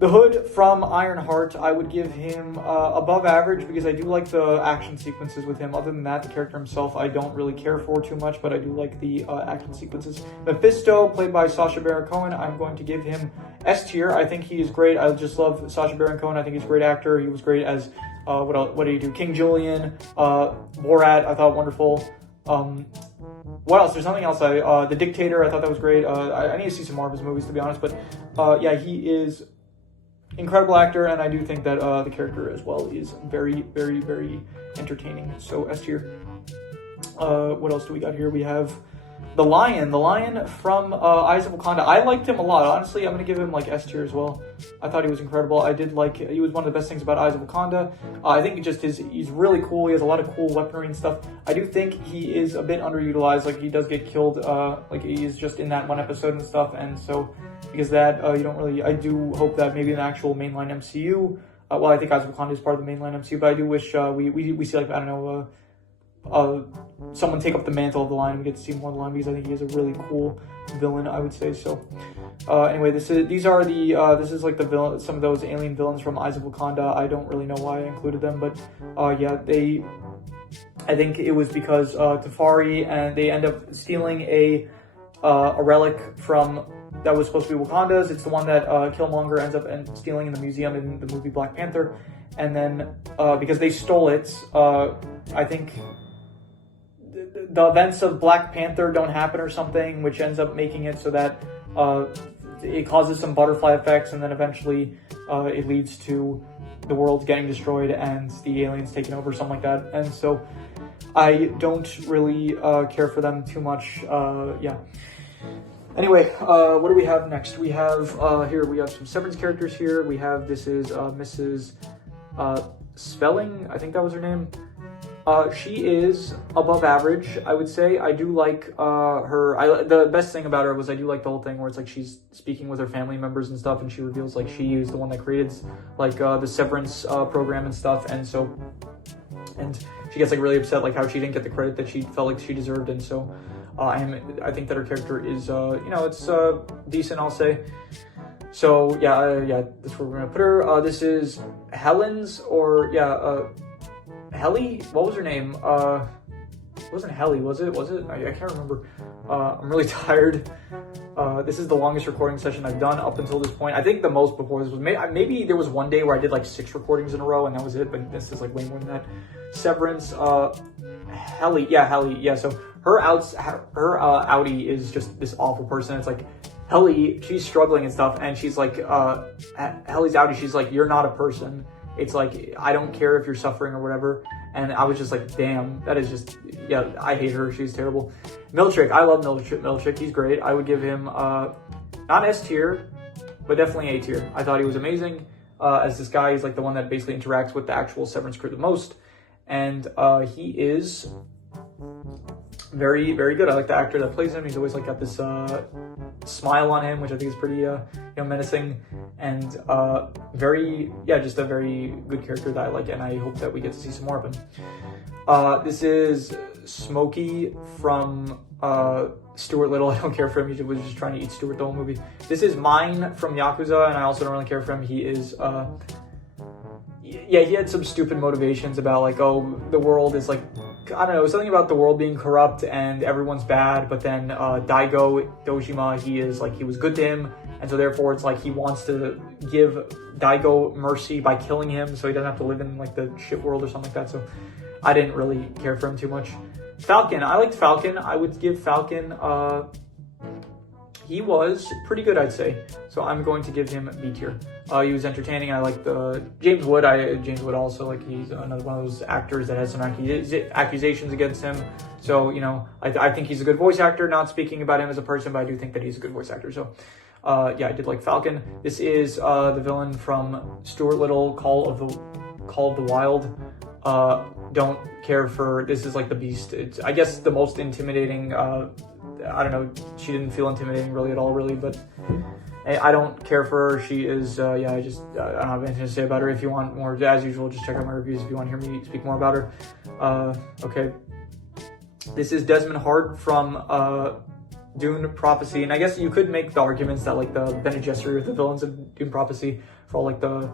The Hood from Ironheart, I would give him above average because I do like the action sequences with him. Other than that, the character himself, I don't really care for too much, but I do like the action sequences. Mephisto, played by Sacha Baron Cohen, I'm going to give him S tier. I think he is great. I just love Sacha Baron Cohen. I think he's a great actor. He was great as what did he do? King Julian, Borat. I thought wonderful. What else? There's something else. The Dictator, I thought that was great. I need to see some more of his movies, to be honest. But yeah, he is incredible actor, and I do think that the character as well is very, very, very entertaining. So S tier. What else do we got here? We have The lion from Eyes of Wakanda. I liked him a lot. Honestly, I'm gonna give him like S tier as well. I thought he was incredible. I did like, he was one of the best things about Eyes of Wakanda. I think he's really cool. He has a lot of cool weaponry and stuff. I do think he is a bit underutilized. Like he does get killed. Like he's just in that one episode and stuff. And so because of that, you don't really. I do hope that maybe in the actual mainline MCU. Well, I think Eyes of Wakanda is part of the mainline MCU, but I do wish we see like, I don't know. Someone take up the mantle of the Lion. We get to see more of the Lion because I think he is a really cool villain, I would say. So anyway, this is like the villain, some of those alien villains from Eyes of Wakanda. I don't really know why I included them, but yeah, I think it was because Tafari, and they end up stealing a relic from that was supposed to be Wakanda's. It's the one that Killmonger ends up stealing in the museum in the movie Black Panther, and then because they stole it, I think the events of Black Panther don't happen or something, which ends up making it so that it causes some butterfly effects, and then eventually it leads to the world getting destroyed and the aliens taking over, something like that. And so I don't really care for them too much. Yeah. Anyway, what do we have next? We have we have some Severance characters here. We have, this is Mrs. Spelling, I think that was her name. She is above average, I would say. I do like her. The best thing about her was I do like the whole thing where it's like she's speaking with her family members and stuff, and she reveals like she is the one that created like the Severance program and stuff, and she gets like really upset like how she didn't get the credit that she felt like she deserved, and so I think that her character is it's decent, I'll say. So yeah, that's where we're gonna put her. This is Helen's, or Helly? What was her name? It wasn't Helly, was it? I can't remember. I'm really tired. This is the longest recording session I've done up until this point. I think the most before this was maybe there was one day where I did like 6 recordings in a row and that was it, but this is like way more than that. Severance, Helly. Yeah, so her outie is just this awful person. It's like, Helly, she's struggling and stuff, and she's like, Helly's outie, she's like, you're not a person. It's like, I don't care if you're suffering or whatever. And I was just like, damn, that is just, yeah, I hate her. She's terrible. Miltrick, I love Miltrick. He's great. I would give him, not S tier, but definitely A tier. I thought he was amazing. As this guy, he's like the one that basically interacts with the actual Severance crew the most. And he is very, very good. I like the actor that plays him. He's always like got this smile on him, which I think is pretty menacing, and just a very good character that I like, and I hope that we get to see some more of him. This is Smokey from Stuart Little. I don't care for him. He was just trying to eat Stuart the whole movie. This is Mine from Yakuza, and I also don't really care for him. He is he had some stupid motivations about like, oh, the world is like, I don't know, something about the world being corrupt and everyone's bad, but then Daigo Dojima, he was good to him, and so therefore it's like he wants to give Daigo mercy by killing him so he doesn't have to live in like the shit world or something like that. So I didn't really care for him too much. Falcon, I liked Falcon. I would give Falcon, he was pretty good, I'd say. So I'm going to give him B tier. He was entertaining. I like James Wood. James Wood also, like, he's another one of those actors that has some accusations against him. So, I think he's a good voice actor. Not speaking about him as a person, but I do think that he's a good voice actor. So, I did like Falcon. This is the villain from Stuart Little, Call of the Wild. Don't care for, this is like the Beast. It's, I guess, the most intimidating, I don't know, she didn't feel intimidating really at all, really, but I don't care for her. She is, I don't have anything to say about her. If you want more, as usual, just check out my reviews if you want to hear me speak more about her. Okay. This is Desmond Hart from Dune Prophecy, and I guess you could make the arguments that like the Bene Gesserit are the villains of Dune Prophecy for all like the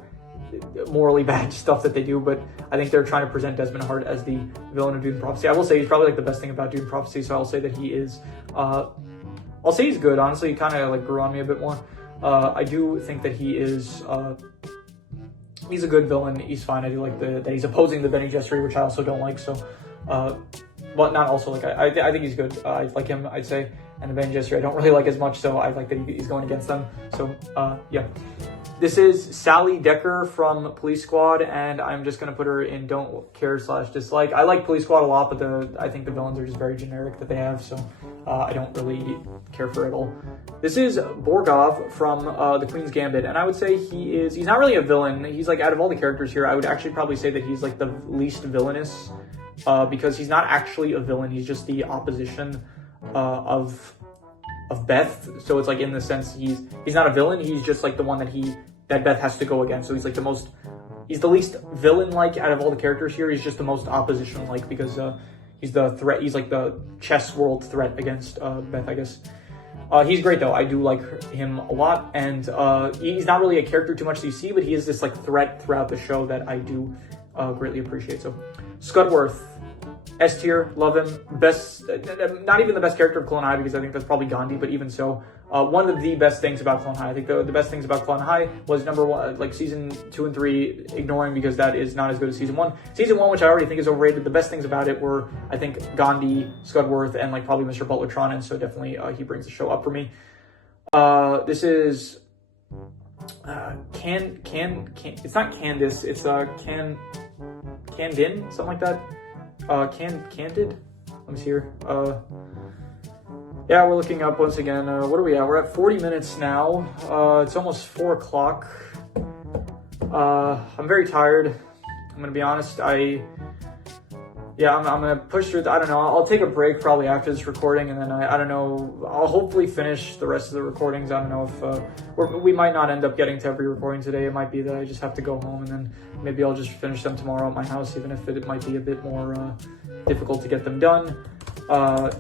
morally bad stuff that they do, but I think they're trying to present Desmond Hart as the villain of Dune Prophecy. I will say he's probably like the best thing about Dune Prophecy, so I'll say that he is, I'll say he's good, honestly. He kind of like grew on me a bit more. I do think that he is, he's a good villain. He's fine. I do like that he's opposing the Bene Gesserit, which I also don't like, so, but not also like, I think he's good. I like him, I'd say, and the Bene Gesserit I don't really like as much, so I like that he's going against them, so, yeah. This is Sally Decker from Police Squad, and I'm just going to put her in don't care / dislike. I like Police Squad a lot, but I think the villains are just very generic that they have, so I don't really care for it at all. This is Borgov from The Queen's Gambit, and I would say he's not really a villain. He's like, out of all the characters here, I would actually probably say that he's like the least villainous, because he's not actually a villain. He's just the opposition of Beth. So it's like, in the sense, he's not a villain. He's just like the one that Beth has to go against. So he's like he's the least villain-like out of all the characters here. He's just the most opposition-like, because he's the threat. He's like the chess world threat against Beth, I guess. He's great though. I do like him a lot, and he's not really a character too much to see, but he is this like threat throughout the show that I do greatly appreciate. So Scudworth, S tier, love him. Best, not even the best character of Clone High, because I think that's probably Gandhi, but even so, one of the best things about Clone High. I think the best things about Clone High was number one, like season 2 and 3, ignoring because that is not as good as season 1. Season 1, which I already think is overrated, the best things about it were, I think, Gandhi, Scudworth, and like probably Mr. Butlertron, and so definitely he brings the show up for me. This is it's not Candace, it's Candin, something like that. Candid? Let me see here. Yeah, we're looking up once again. What are we at? We're at 40 minutes now. It's almost 4 o'clock. I'm very tired. I'm gonna be honest. I'm gonna push through. I don't know. I'll take a break probably after this recording, and then I don't know. I'll hopefully finish the rest of the recordings. I don't know if we might not end up getting to every recording today. It might be that I just have to go home, and then maybe I'll just finish them tomorrow at my house, even if it might be a bit more difficult to get them done.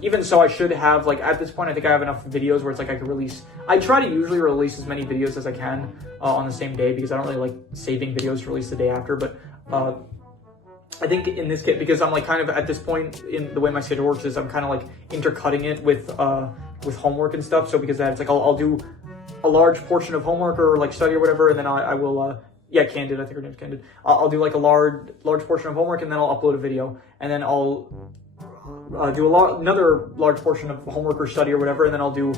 Even so, I should have, like, at this point, I think I have enough videos where it's like I could release. I try to usually release as many videos as I can on the same day, because I don't really like saving videos to release the day after, but I think in this case, because I'm like kind of at this point in the way my schedule works, is I'm kind of like intercutting it with homework and stuff. So because that, it's like I'll do a large portion of homework or like study or whatever, and then I will Candid, I think her name's Candid. I'll do like a large portion of homework, and then I'll upload a video, and then I'll do another large portion of homework or study or whatever, and then I'll do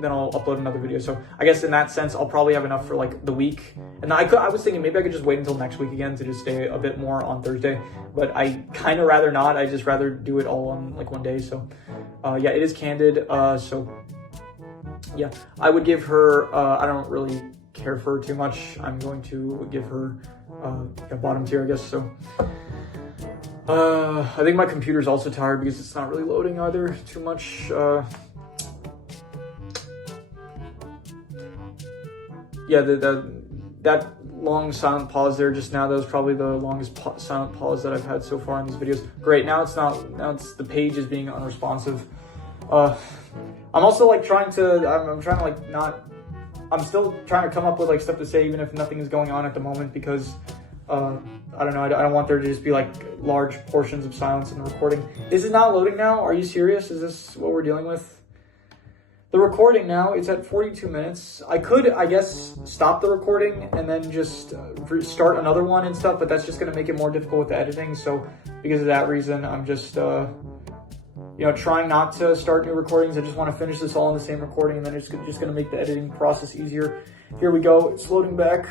then I'll upload another video. So I guess in that sense, I'll probably have enough for like the week. And I was thinking maybe I could just wait until next week again to just stay a bit more on Thursday, but I kind of rather not. I just rather do it all on like one day. So yeah, it is Candid. So yeah, I would give her, I don't really care for her too much. I'm going to give her a bottom tier, I guess. So I think my computer's also tired because it's not really loading either too much. Yeah, that long silent pause there just now, that was probably the longest silent pause that I've had so far in these videos. Great, now it's not, the page is being unresponsive. I'm also like I'm trying to like not, I'm still trying to come up with like stuff to say even if nothing is going on at the moment, because I don't know, I don't want there to just be like large portions of silence in the recording. Is it not loading now? Are you serious? Is this what we're dealing with? The recording now is at 42 minutes. I could, I guess, stop the recording and then just start another one and stuff, but that's just going to make it more difficult with the editing. So because of that reason, I'm just, trying not to start new recordings. I just want to finish this all in the same recording, and then it's just going to make the editing process easier. Here we go. It's loading back.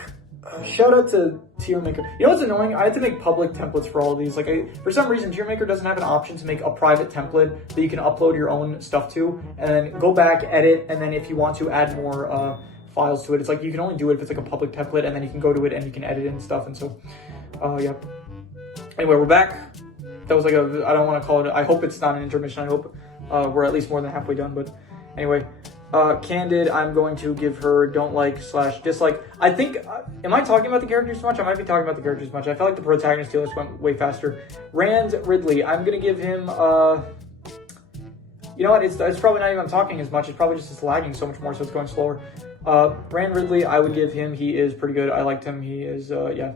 Shout out to TierMaker. You know what's annoying? I had to make public templates for all of these. Like, for some reason, TierMaker doesn't have an option to make a private template that you can upload your own stuff to, and then go back, edit, and then if you want to add more files to it, it's like you can only do it if it's like a public template, and then you can go to it and you can edit it and stuff. And so, yeah. Anyway, we're back. That was like I don't want to call it, I hope it's not an intermission. I hope we're at least more than halfway done. But anyway. Candid, I'm going to give her don't like / dislike. I think, am I talking about the characters too much? I might be talking about the characters much. I felt like the protagonist dealers went way faster. Rand Ridley, I'm going to give him, you know what, it's probably not even talking as much. It's probably just it's lagging so much more, so it's going slower. Rand Ridley, I would give him, he is pretty good. I liked him. He is, yeah.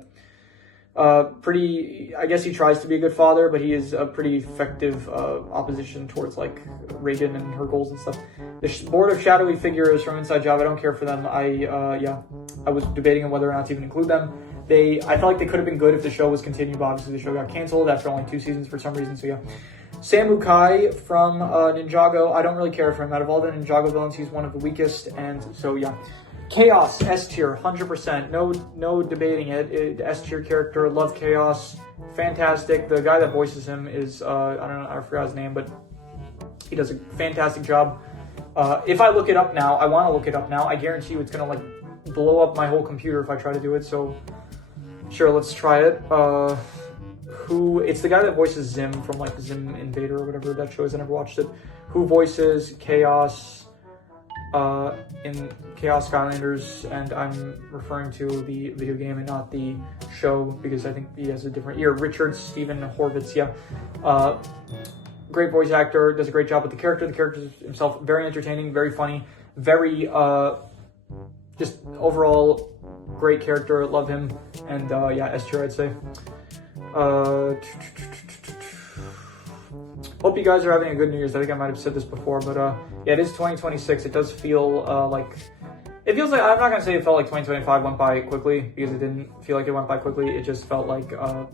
Pretty, I guess he tries to be a good father, but he is a pretty effective opposition towards like Reagan and her goals and stuff. The board of shadowy figures from Inside Job, I don't care for them. I was debating on whether or not to even include them. I felt like they could have been good if the show was continued, but obviously the show got canceled after only 2 seasons for some reason, so yeah. Samu Kai from Ninjago, I don't really care for him. Out of all the Ninjago villains, he's one of the weakest, and so yeah. Chaos, S tier, 100%. No debating it. S tier character, love Chaos, fantastic. The guy that voices him is I don't know, I forgot his name, but he does a fantastic job. If I look it up now, I want to look it up now. I guarantee you it's gonna like blow up my whole computer if I try to do it. So sure, let's try it. It's the guy that voices Zim from like Zim Invader or whatever that show is. I never watched it. Who voices Chaos in Chaos Skylanders, and I'm referring to the video game and not the show because I think he has a different year. Richard Stephen Horvitz, yeah. Great voice actor, does a great job with the character. The character himself, very entertaining, very funny, very just overall great character. Love him, and yeah, S tier I'd say. Hope you guys are having a good New Year's. I think I might have said this before, but yeah, it is 2026. It does feel it feels like, I'm not gonna say it felt like 2025 went by quickly because it didn't feel like it went by quickly. It just felt like I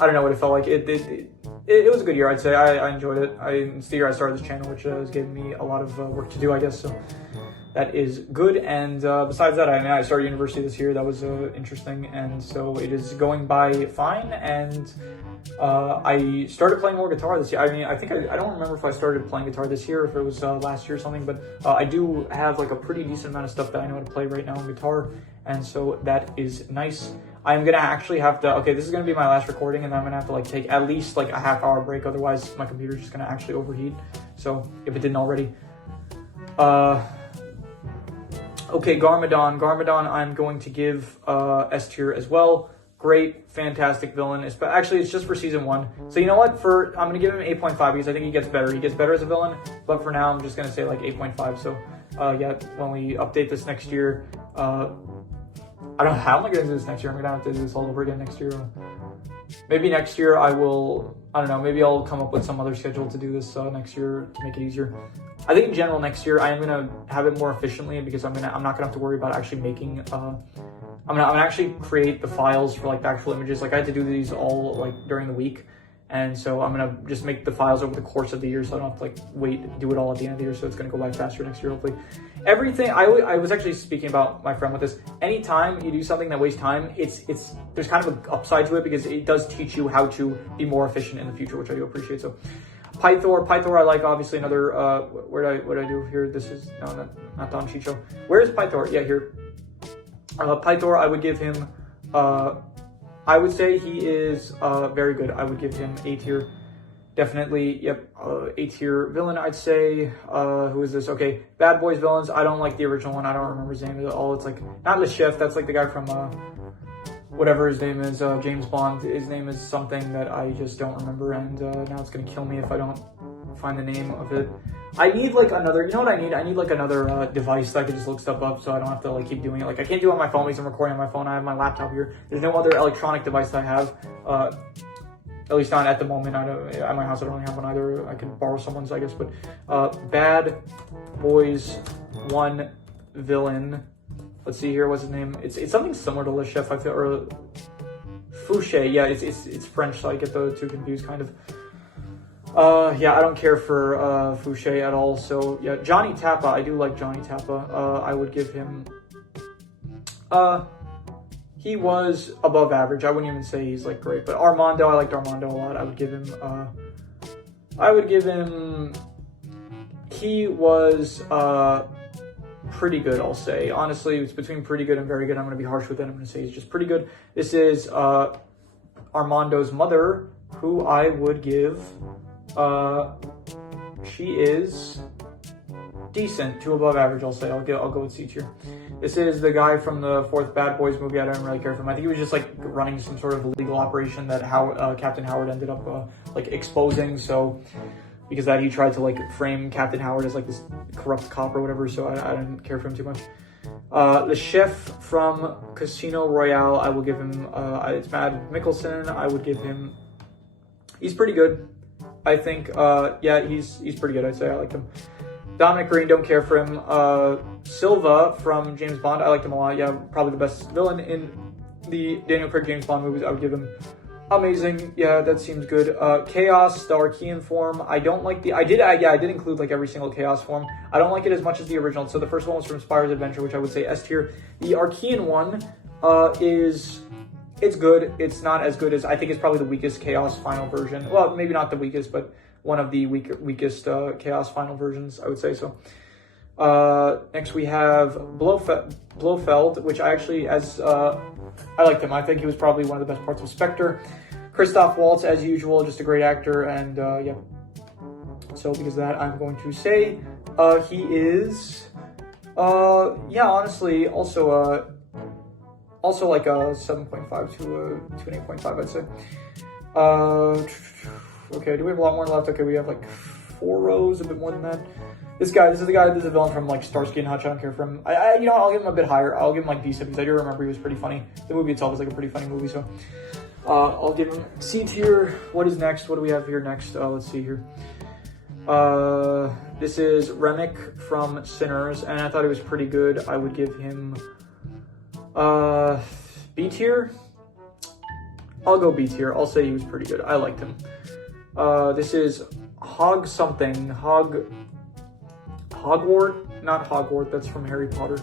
don't know what it felt like. It was a good year, I'd say. I enjoyed it. It's the year I started this channel, which has given me a lot of work to do, I guess. So that is good. And besides that, I started university this year. That was interesting, and so it is going by fine. And I started playing more guitar this year. I mean, I don't remember if I started playing guitar this year, or if it was last year or something, but I do have like a pretty decent amount of stuff that I know how to play right now on guitar, and so that is nice. I'm gonna actually have to, okay, this is gonna be my last recording, and then I'm gonna have to like take at least like a half-hour break, otherwise my computer's just gonna actually overheat. So if it didn't already. Okay, Garmadon, I'm going to give S tier as well. Great, fantastic villain. Actually, it's just for season 1. So you know what? I'm gonna give him 8.5 because I think he gets better. He gets better as a villain, but for now, I'm just gonna say like 8.5. So yeah, when we update this next year, I don't know how am I gonna do this next year. I'm gonna have to do this all over again next year. Maybe next year I will, I don't know, maybe I'll come up with some other schedule to do this next year to make it easier. I think in general next year I am gonna have it more efficiently because I'm not gonna have to worry about actually making I'm gonna actually create the files for like the actual images. Like I had to do these all like during the week, and so I'm gonna just make the files over the course of the year, so I don't have to like do it all at the end of the year. So it's gonna go by faster next year, hopefully. Everything I was actually speaking about my friend with this. Anytime you do something that wastes time, there's kind of an upside to it because it does teach you how to be more efficient in the future, which I do appreciate. So Pythor I like, obviously. Another what did I do here? This is not Don Chicho. Where is Pythor? Yeah, here. Pythor, I would give him, I would say he is very good. I would give him A tier. Definitely, yep, A tier villain, I'd say. Who is this? Okay, Bad Boys villains. I don't like the original one. I don't remember his name at all. It's like, not Le Chef, that's like the guy from, whatever his name is, James Bond. His name is something that I just don't remember, and now it's gonna kill me if I don't find the name of it. I need like another, you know what I need? I need like another device that I can just look stuff up so I don't have to like keep doing it. Like I can't do it on my phone because I'm recording on my phone. I have my laptop here. There's no other electronic device that I have, at least not at the moment. At my house I don't really have one either. I can borrow someone's, I guess, but Bad Boys 1 villain. Let's see here, what's his name? It's something similar to Le Chef, I feel, or Fouché. Yeah, it's French, so I get the two confused kind of. Yeah, I don't care for Fouché at all. So yeah, Johnny Tappa, I do like Johnny Tappa. I would give him, he was above average. I wouldn't even say he's like great, but Armando, I liked Armando a lot. I would give him, he was pretty good, I'll say. Honestly, it's between pretty good and very good. I'm going to be harsh with it. I'm going to say he's just pretty good. This is Armando's mother, who I would give, she is decent to above average, I'll say. I'll go with C tier. This is the guy from the 4th Bad Boys movie. I don't really care for him. I think he was just like running some sort of illegal operation that Captain Howard ended up like exposing. So because that he tried to like frame Captain Howard as like this corrupt cop or whatever. So I didn't care for him too much. The chef from Casino Royale, I will give him, it's Matt Mikkelsen. I would give him, he's pretty good. I think, yeah, he's pretty good, I'd say. I like him. Dominic Green, don't care for him. Silva from James Bond, I liked him a lot. Yeah, probably the best villain in the Daniel Craig James Bond movies. I would give him Amazing. Yeah, that seems good. Chaos, the Archean form. I don't like the. I did include like every single Chaos form. I don't like it as much as the original. So the first one was from Spire's Adventure, which I would say S tier. The Archean one it's good. It's not as good as, I think it's probably the weakest Chaos final version. Well, maybe not the weakest, but one of the weakest Chaos final versions, I would say so. Next we have Blofeld, which I actually, I liked him. I think he was probably one of the best parts of Spectre. Christoph Waltz, as usual, just a great actor, and yeah. So because of that, I'm going to say he is, yeah, honestly, also like a 7.5 to an 8.5, I'd say. Okay, do we have a lot more left? Okay, we have like 4 rows, a bit more than that. This is the guy that's a villain from like Starsky and Hutch. I don't care for him. You know what, I'll give him a bit higher. I'll give him like decent because I do remember he was pretty funny. The movie itself was like a pretty funny movie, so I'll give him C tier. What is next? What do we have here next? Let's see here. This is Remick from Sinners, and I thought he was pretty good. I would give him B tier. I'll go B tier. I'll say he was pretty good. I liked him. This is Hogwart, not Hogwart, that's from Harry Potter.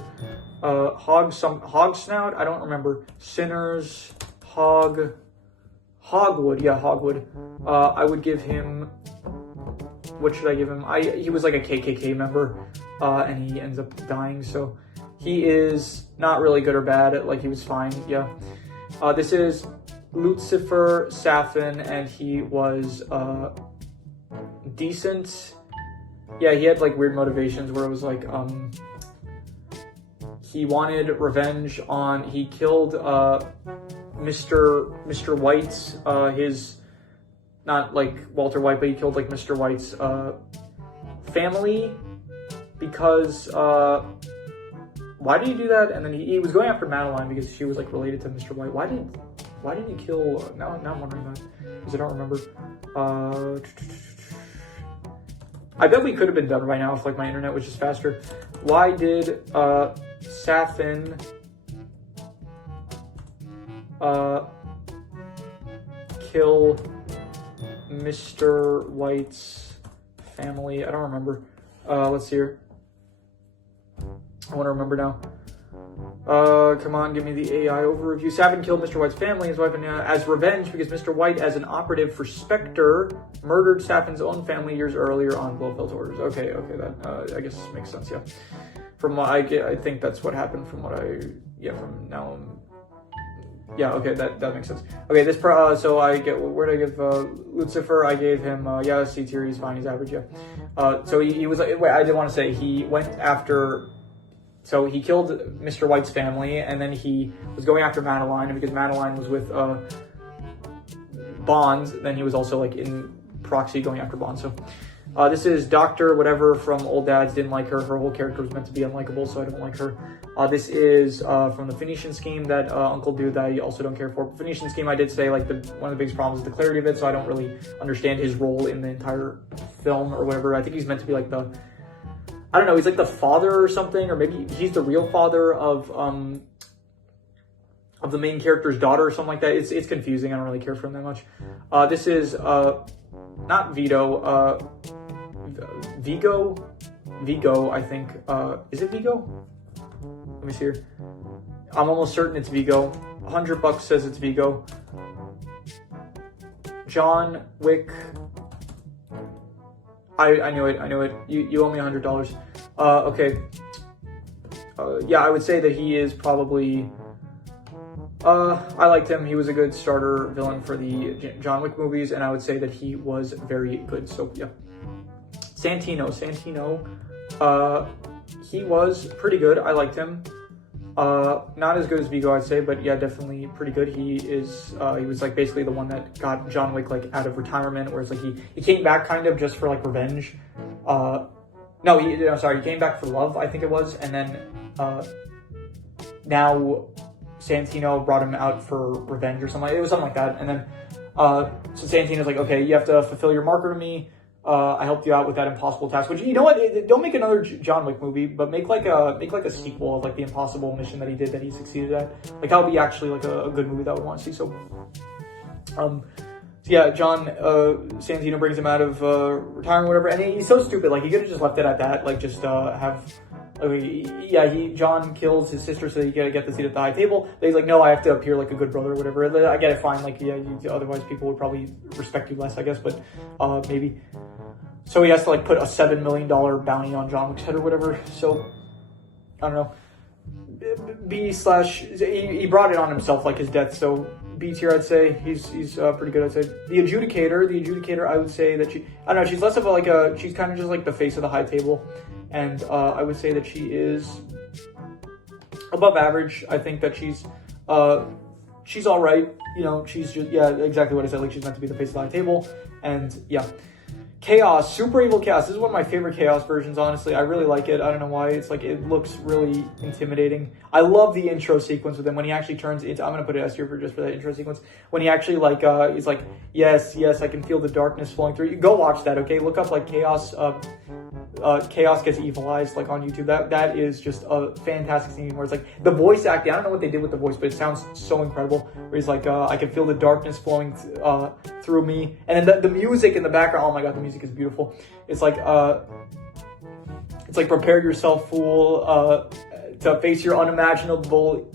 Hogsnout, I don't remember. Sinners, Hogwood, yeah, Hogwood. I would give him, what should I give him? He was like a KKK member, and he ends up dying, so he is not really good or bad, like he was fine, yeah. This is Lucifer Safin, and he was, decent. Yeah, he had like weird motivations where it was like, he wanted revenge on, he killed, Mr. White's, his, not like Walter White, but he killed like Mr. White's, family because, why did he do that? And then he was going after Madeline because she was like related to Mr. White. Why did he kill, now I'm wondering that, because I don't remember. I bet we could have been done right now if like my internet was just faster. Why did Safin kill Mr. White's family? I don't remember. Let's see here. I want to remember now. Come on, give me the AI overview. Safin killed Mr. White's family, his wife, and as revenge because Mr. White, as an operative for Spectre, murdered Safin's own family years earlier on Blofeld's orders. Okay, that I guess makes sense. Yeah, from what I get, I think that's what happened. From what from now on. Yeah, okay, that makes sense. Okay, this so I get, where did I give Lucifer? I gave him yeah, C tier. He's fine. He's average. Yeah. So he was like, wait, I did want to say he went after. So he killed Mr. White's family, and then he was going after Madeline, and because Madeline was with Bond, then he was also like in proxy going after Bond. So this is Dr. whatever from Old Dads. Didn't like her. Her whole character was meant to be unlikable, so I don't like her. This is from the Phoenician Scheme, that Uncle Dude that I also don't care for. Phoenician Scheme, I did say like one of the biggest problems is the clarity of it, so I don't really understand his role in the entire film or whatever. I think he's meant to be like I don't know, he's like the father or something, or maybe he's the real father of the main character's daughter or something like that. It's confusing. I don't really care for him that much. This is not Vito, Vigo, I think. Is it Vigo? Let me see here. I'm almost certain it's Vigo. $100 says it's Vigo. John Wick. I knew it. You owe me $100. Okay. Yeah, I would say that he is probably, I liked him. He was a good starter villain for the John Wick movies, and I would say that he was very good. So yeah. Santino, he was pretty good. I liked him. Not as good as Vigo, I'd say, but yeah, definitely pretty good. He was like basically the one that got John Wick like out of retirement, whereas like he came back kind of just for like revenge. He came back for love, I think it was, and then now Santino brought him out for revenge or something. It was something like that, and then so Santino's like, okay, you have to fulfill your marker to me. I helped you out with that impossible task. Which, you know what? Don't make another John Wick movie, but make like a sequel of like the impossible mission that he did that he succeeded at. Like that would be actually like a good movie that I would want to see. So So yeah, John Santino brings him out of retirement, or whatever, and he's so stupid. Like, he could have just left it at that. Like, just have. John kills his sister so that he can get the seat at the high table. But he's like, no, I have to appear like a good brother or whatever. I get it, fine. Like, yeah, otherwise people would probably respect you less, I guess. But maybe. So he has to like put a $7 million bounty on John Wick's head or whatever. So I don't know. He brought it on himself, like his death. So B tier, I'd say. He's pretty good, I'd say. The adjudicator, I would say that I don't know, she's less of she's kind of just like the face of the high table. And I would say that she is above average. I think that she's all right. You know, she's just, yeah, exactly what I said. Like, she's meant to be the face of the high table. And yeah. Chaos, super evil Chaos. This is one of my favorite Chaos versions, honestly. I really like it. I don't know why. It's like, it looks really intimidating. I love the intro sequence with him when he actually turns into, I'm going to put it S tier just for that intro sequence. When he actually he's like, yes, I can feel the darkness flowing through. You go watch that, okay? Look up like Chaos gets evilized, like on YouTube. That is just a fantastic scene where it's like the voice acting. I don't know what they did with the voice, but it sounds so incredible. Where he's like, I can feel the darkness flowing through me, and then the music in the background. Oh my god, the music is beautiful. It's like prepare yourself, fool, to face your unimaginably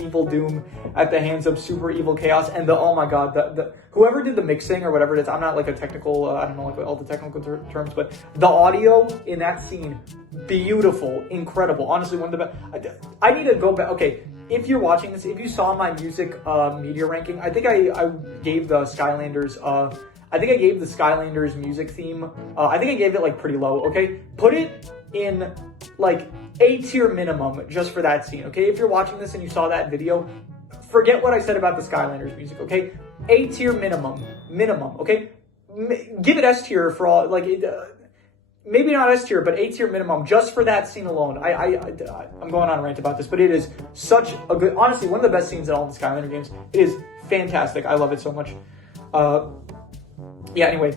evil doom at the hands of super evil Chaos. And oh my god, the whoever did the mixing or whatever it is, I'm not like a technical, I don't know like all the technical terms, but the audio in that scene, beautiful, incredible. Honestly, one of the best. I need to go back. Okay, if you're watching this, if you saw my music media ranking, I think I gave the Skylanders. I think I gave the Skylanders music theme. I think I gave it like pretty low. Okay, put it in like A tier minimum just for that scene. Okay, if you're watching this and you saw that video, forget what I said about the Skylanders music. Okay, A tier minimum. Okay, give it S tier for all maybe not S tier, but A tier minimum just for that scene alone. I'm going on a rant about this, but it is such a good, honestly, one of the best scenes in all the Skylander games. It is fantastic. I love it so much. Yeah, anyway,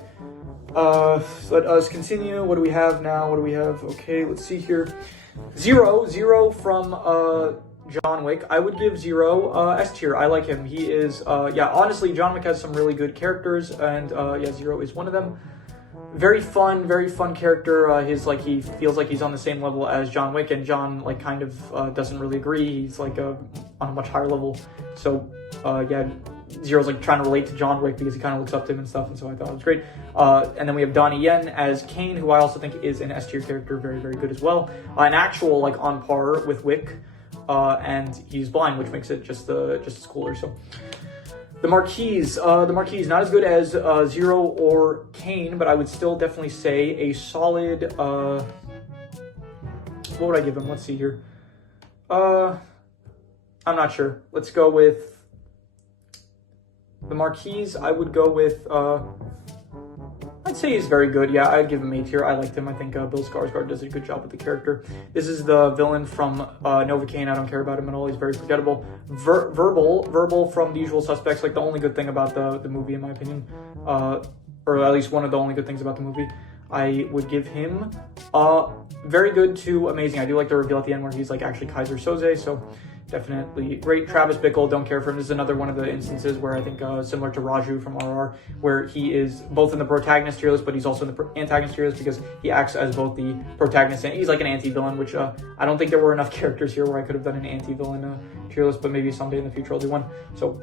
let us continue. What do we have now? Okay, let's see here. Zero from John Wick. I would give Zero S tier. I like him. He is, honestly, John Wick has some really good characters, and Zero is one of them. Very fun character. He feels like he's on the same level as John Wick, and John kind of doesn't really agree. He's on a much higher level. So Zero's trying to relate to John Wick because he kind of looks up to him and stuff, and so I thought it was great. And then we have Donnie Yen as Kane, who I also think is an S tier character, very, very good as well. An actual on par with Wick, and he's blind, which makes it just as cooler. So the Marquis, not as good as Zero or Kane, but I would still definitely say a solid. What would I give him? Let's see here. I'm not sure. Let's go with the Marquis. I would go with, I'd say he's very good. Yeah, I'd give him A tier. I liked him. I think Bill Skarsgård does a good job with the character. This is the villain from Novocaine. I don't care about him at all. He's very forgettable. Verbal from The Usual Suspects. The only good thing about the movie, in my opinion, or at least one of the only good things about the movie. I would give him very good to amazing. I do like the reveal at the end where he's actually Kaiser Soze. So definitely great. Travis Bickle, don't care for him. This is another one of the instances where I think similar to Raju from RR, where he is both in the protagonist tier list, but he's also in the antagonist tier list because he acts as both the protagonist and he's like an anti-villain, which I don't think there were enough characters here where I could have done an anti-villain tier list, but maybe someday in the future I'll do one. So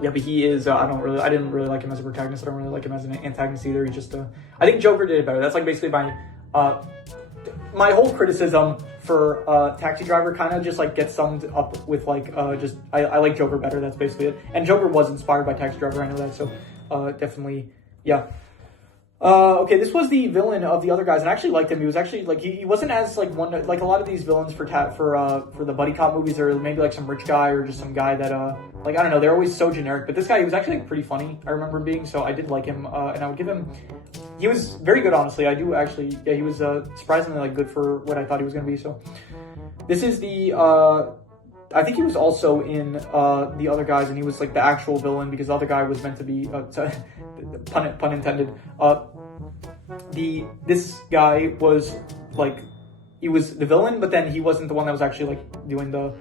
yeah, but he is, I didn't really like him as a protagonist. I don't really like him as an antagonist either. He's just, I think Joker did it better. That's basically my whole criticism for Taxi Driver kind of just gets summed up with I like Joker better. That's basically it. And Joker was inspired by Taxi Driver, I know that. So definitely, yeah. Okay, this was the villain of the other guys, and I actually liked him. He was actually he wasn't as one a lot of these villains for the buddy cop movies are maybe some rich guy or just some guy that I don't know, they're always so generic. But this guy, he was actually pretty funny. I remember him being, so I did like him, and I would give him. He was very good, honestly. I do actually. Yeah, he was surprisingly good for what I thought he was going to be. So this is the. I think he was also in the other guys, and he was the actual villain because the other guy was meant to be pun intended. This guy was he was the villain, but then he wasn't the one that was actually doing the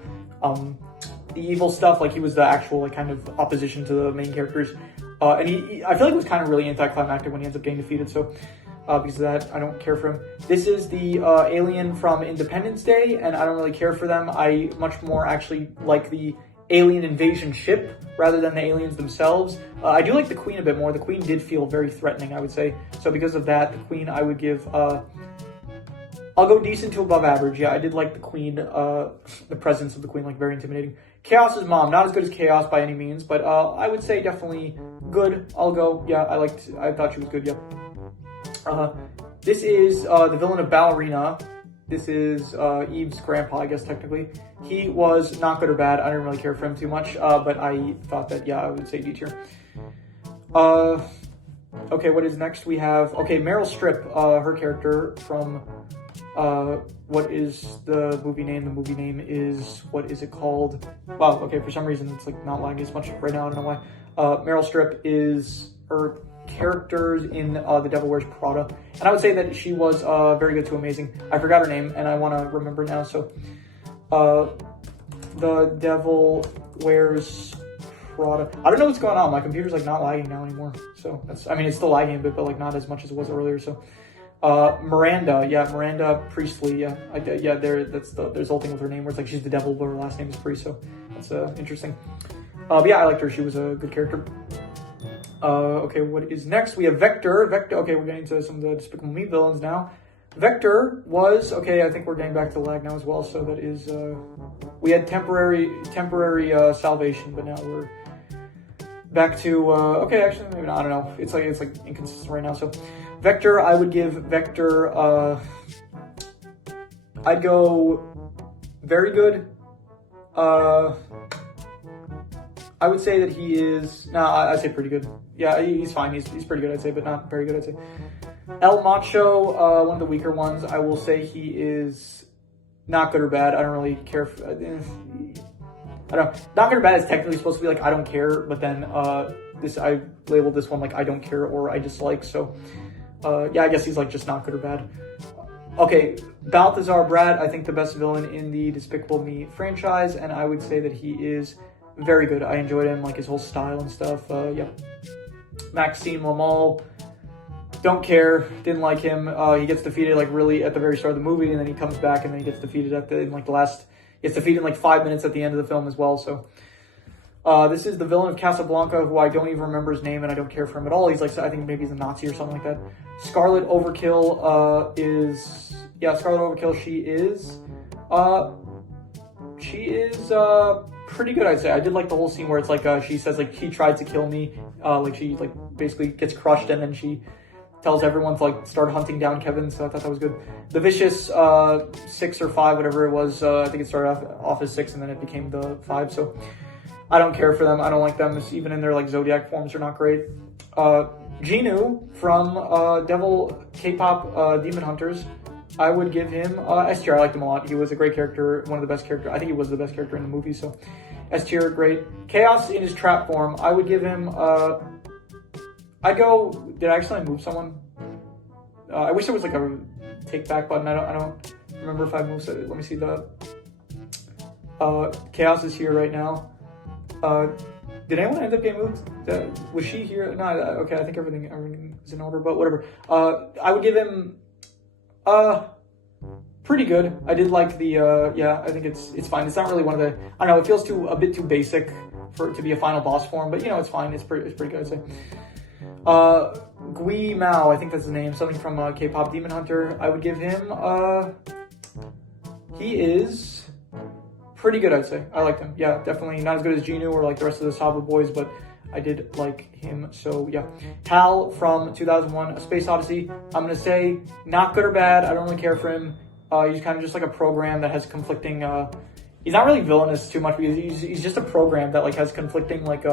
the evil stuff. Like, he was the actual, like, kind of opposition to the main characters. And I feel like it was kind of really anticlimactic when he ends up getting defeated, so because of that, I don't care for him. This is the alien from Independence Day, and I don't really care for them. I much more actually like the alien invasion ship rather than the aliens themselves. I do like the Queen a bit more. The Queen did feel very threatening, I would say. So because of that, the Queen I would give... I'll go decent to above average. Yeah, I did like the Queen, the presence of the Queen, like, very intimidating. Chaos's mom, not as good as Chaos by any means, but I would say definitely good. I'll go, yeah, I thought she was good, yeah. This is the villain of Ballerina. This is Eve's grandpa, I guess, technically. He was not good or bad. I didn't really care for him too much, but I thought that, yeah, I would say D tier. Okay, what is next? We have, okay, Meryl Streep, her character from, what is the movie name? The movie name is, what is it called? Wow, okay, for some reason it's, like, not lagging as much right now, I don't know why. Meryl Streep is her characters in The Devil Wears Prada, and I would say that she was very good to amazing. I forgot her name, and I want to remember now, so The Devil Wears Prada. I don't know what's going on. My computer's, like, not lagging now anymore, so that's, I mean, it's still lagging a bit, but, like, not as much as it was earlier, so Miranda, yeah, Miranda Priestley, yeah, there's the whole thing with her name where it's like she's the devil, but her last name is Priest, so that's interesting. But yeah, I liked her. She was a good character. Okay, what is next? We have Vector. Okay, we're getting to some of the Despicable Me villains now. Vector was, okay, I think we're getting back to the lag now as well, so that is, we had temporary salvation, but now we're back to, okay, actually, maybe not, I don't know. It's like inconsistent right now, so Vector, I would give Vector, I'd go very good. I would say that he is, I'd say pretty good. Yeah, he's fine. He's pretty good, I'd say, but not very good, I'd say. El Macho, one of the weaker ones. I will say he is not good or bad. I don't really care. I don't know. Not good or bad is technically supposed to be like I don't care, but then I labeled this one like I don't care or I dislike. So yeah, I guess he's like just not good or bad. Okay, Balthazar Brad, I think the best villain in the Despicable Me franchise, and I would say that he is very good. I enjoyed him, like his whole style and stuff. Yeah. Maxime Lamal, don't care, didn't like him. He gets defeated like really at the very start of the movie, and then he comes back and then he gets defeated gets defeated in like 5 minutes at the end of the film as well. So this is the villain of Casablanca, who I don't even remember his name and I don't care for him at all. He's like, I think maybe he's a Nazi or something like that. Scarlet Overkill Scarlet Overkill, she is pretty good, I'd say. I did like the whole scene where it's like she says like he tried to kill me, like she like basically gets crushed and then she tells everyone to like start hunting down Kevin, so I thought that was good. The Vicious 6 or 5, whatever it was, I think it started off as 6 and then it became the 5, so I don't care for them. I don't like them. It's, even in their like Zodiac forms, they're not great. Genu from Devil K-pop Demon Hunters, I would give him S tier. I liked him a lot. He was a great character, one of the best characters. I think he was the best character in the movie, so S tier, great. Chaos in his trap form, I would give him, did I accidentally move someone? I wish there was like a take back button. I don't remember if I moved it. Let me see the, Chaos is here right now. Did anyone end up getting moved? Was she here? No, okay, I think everything is in order, but whatever. I would give him, pretty good. I did like the, yeah, I think it's fine. It's not really one of the, I don't know, it feels a bit too basic for it to be a final boss form, but you know, it's fine. It's pretty good, I'd say. Gui Mao, I think that's his name, something from K-pop Demon Hunter. I would give him, he is pretty good, I'd say. I liked him. Yeah, definitely not as good as Genu or like the rest of the Saba boys, but I did like him, so yeah. Hal from 2001, A Space Odyssey. I'm gonna say not good or bad. I don't really care for him. He's kind of just like a program that has conflicting, he's not really villainous too much because he's just a program that like has conflicting like,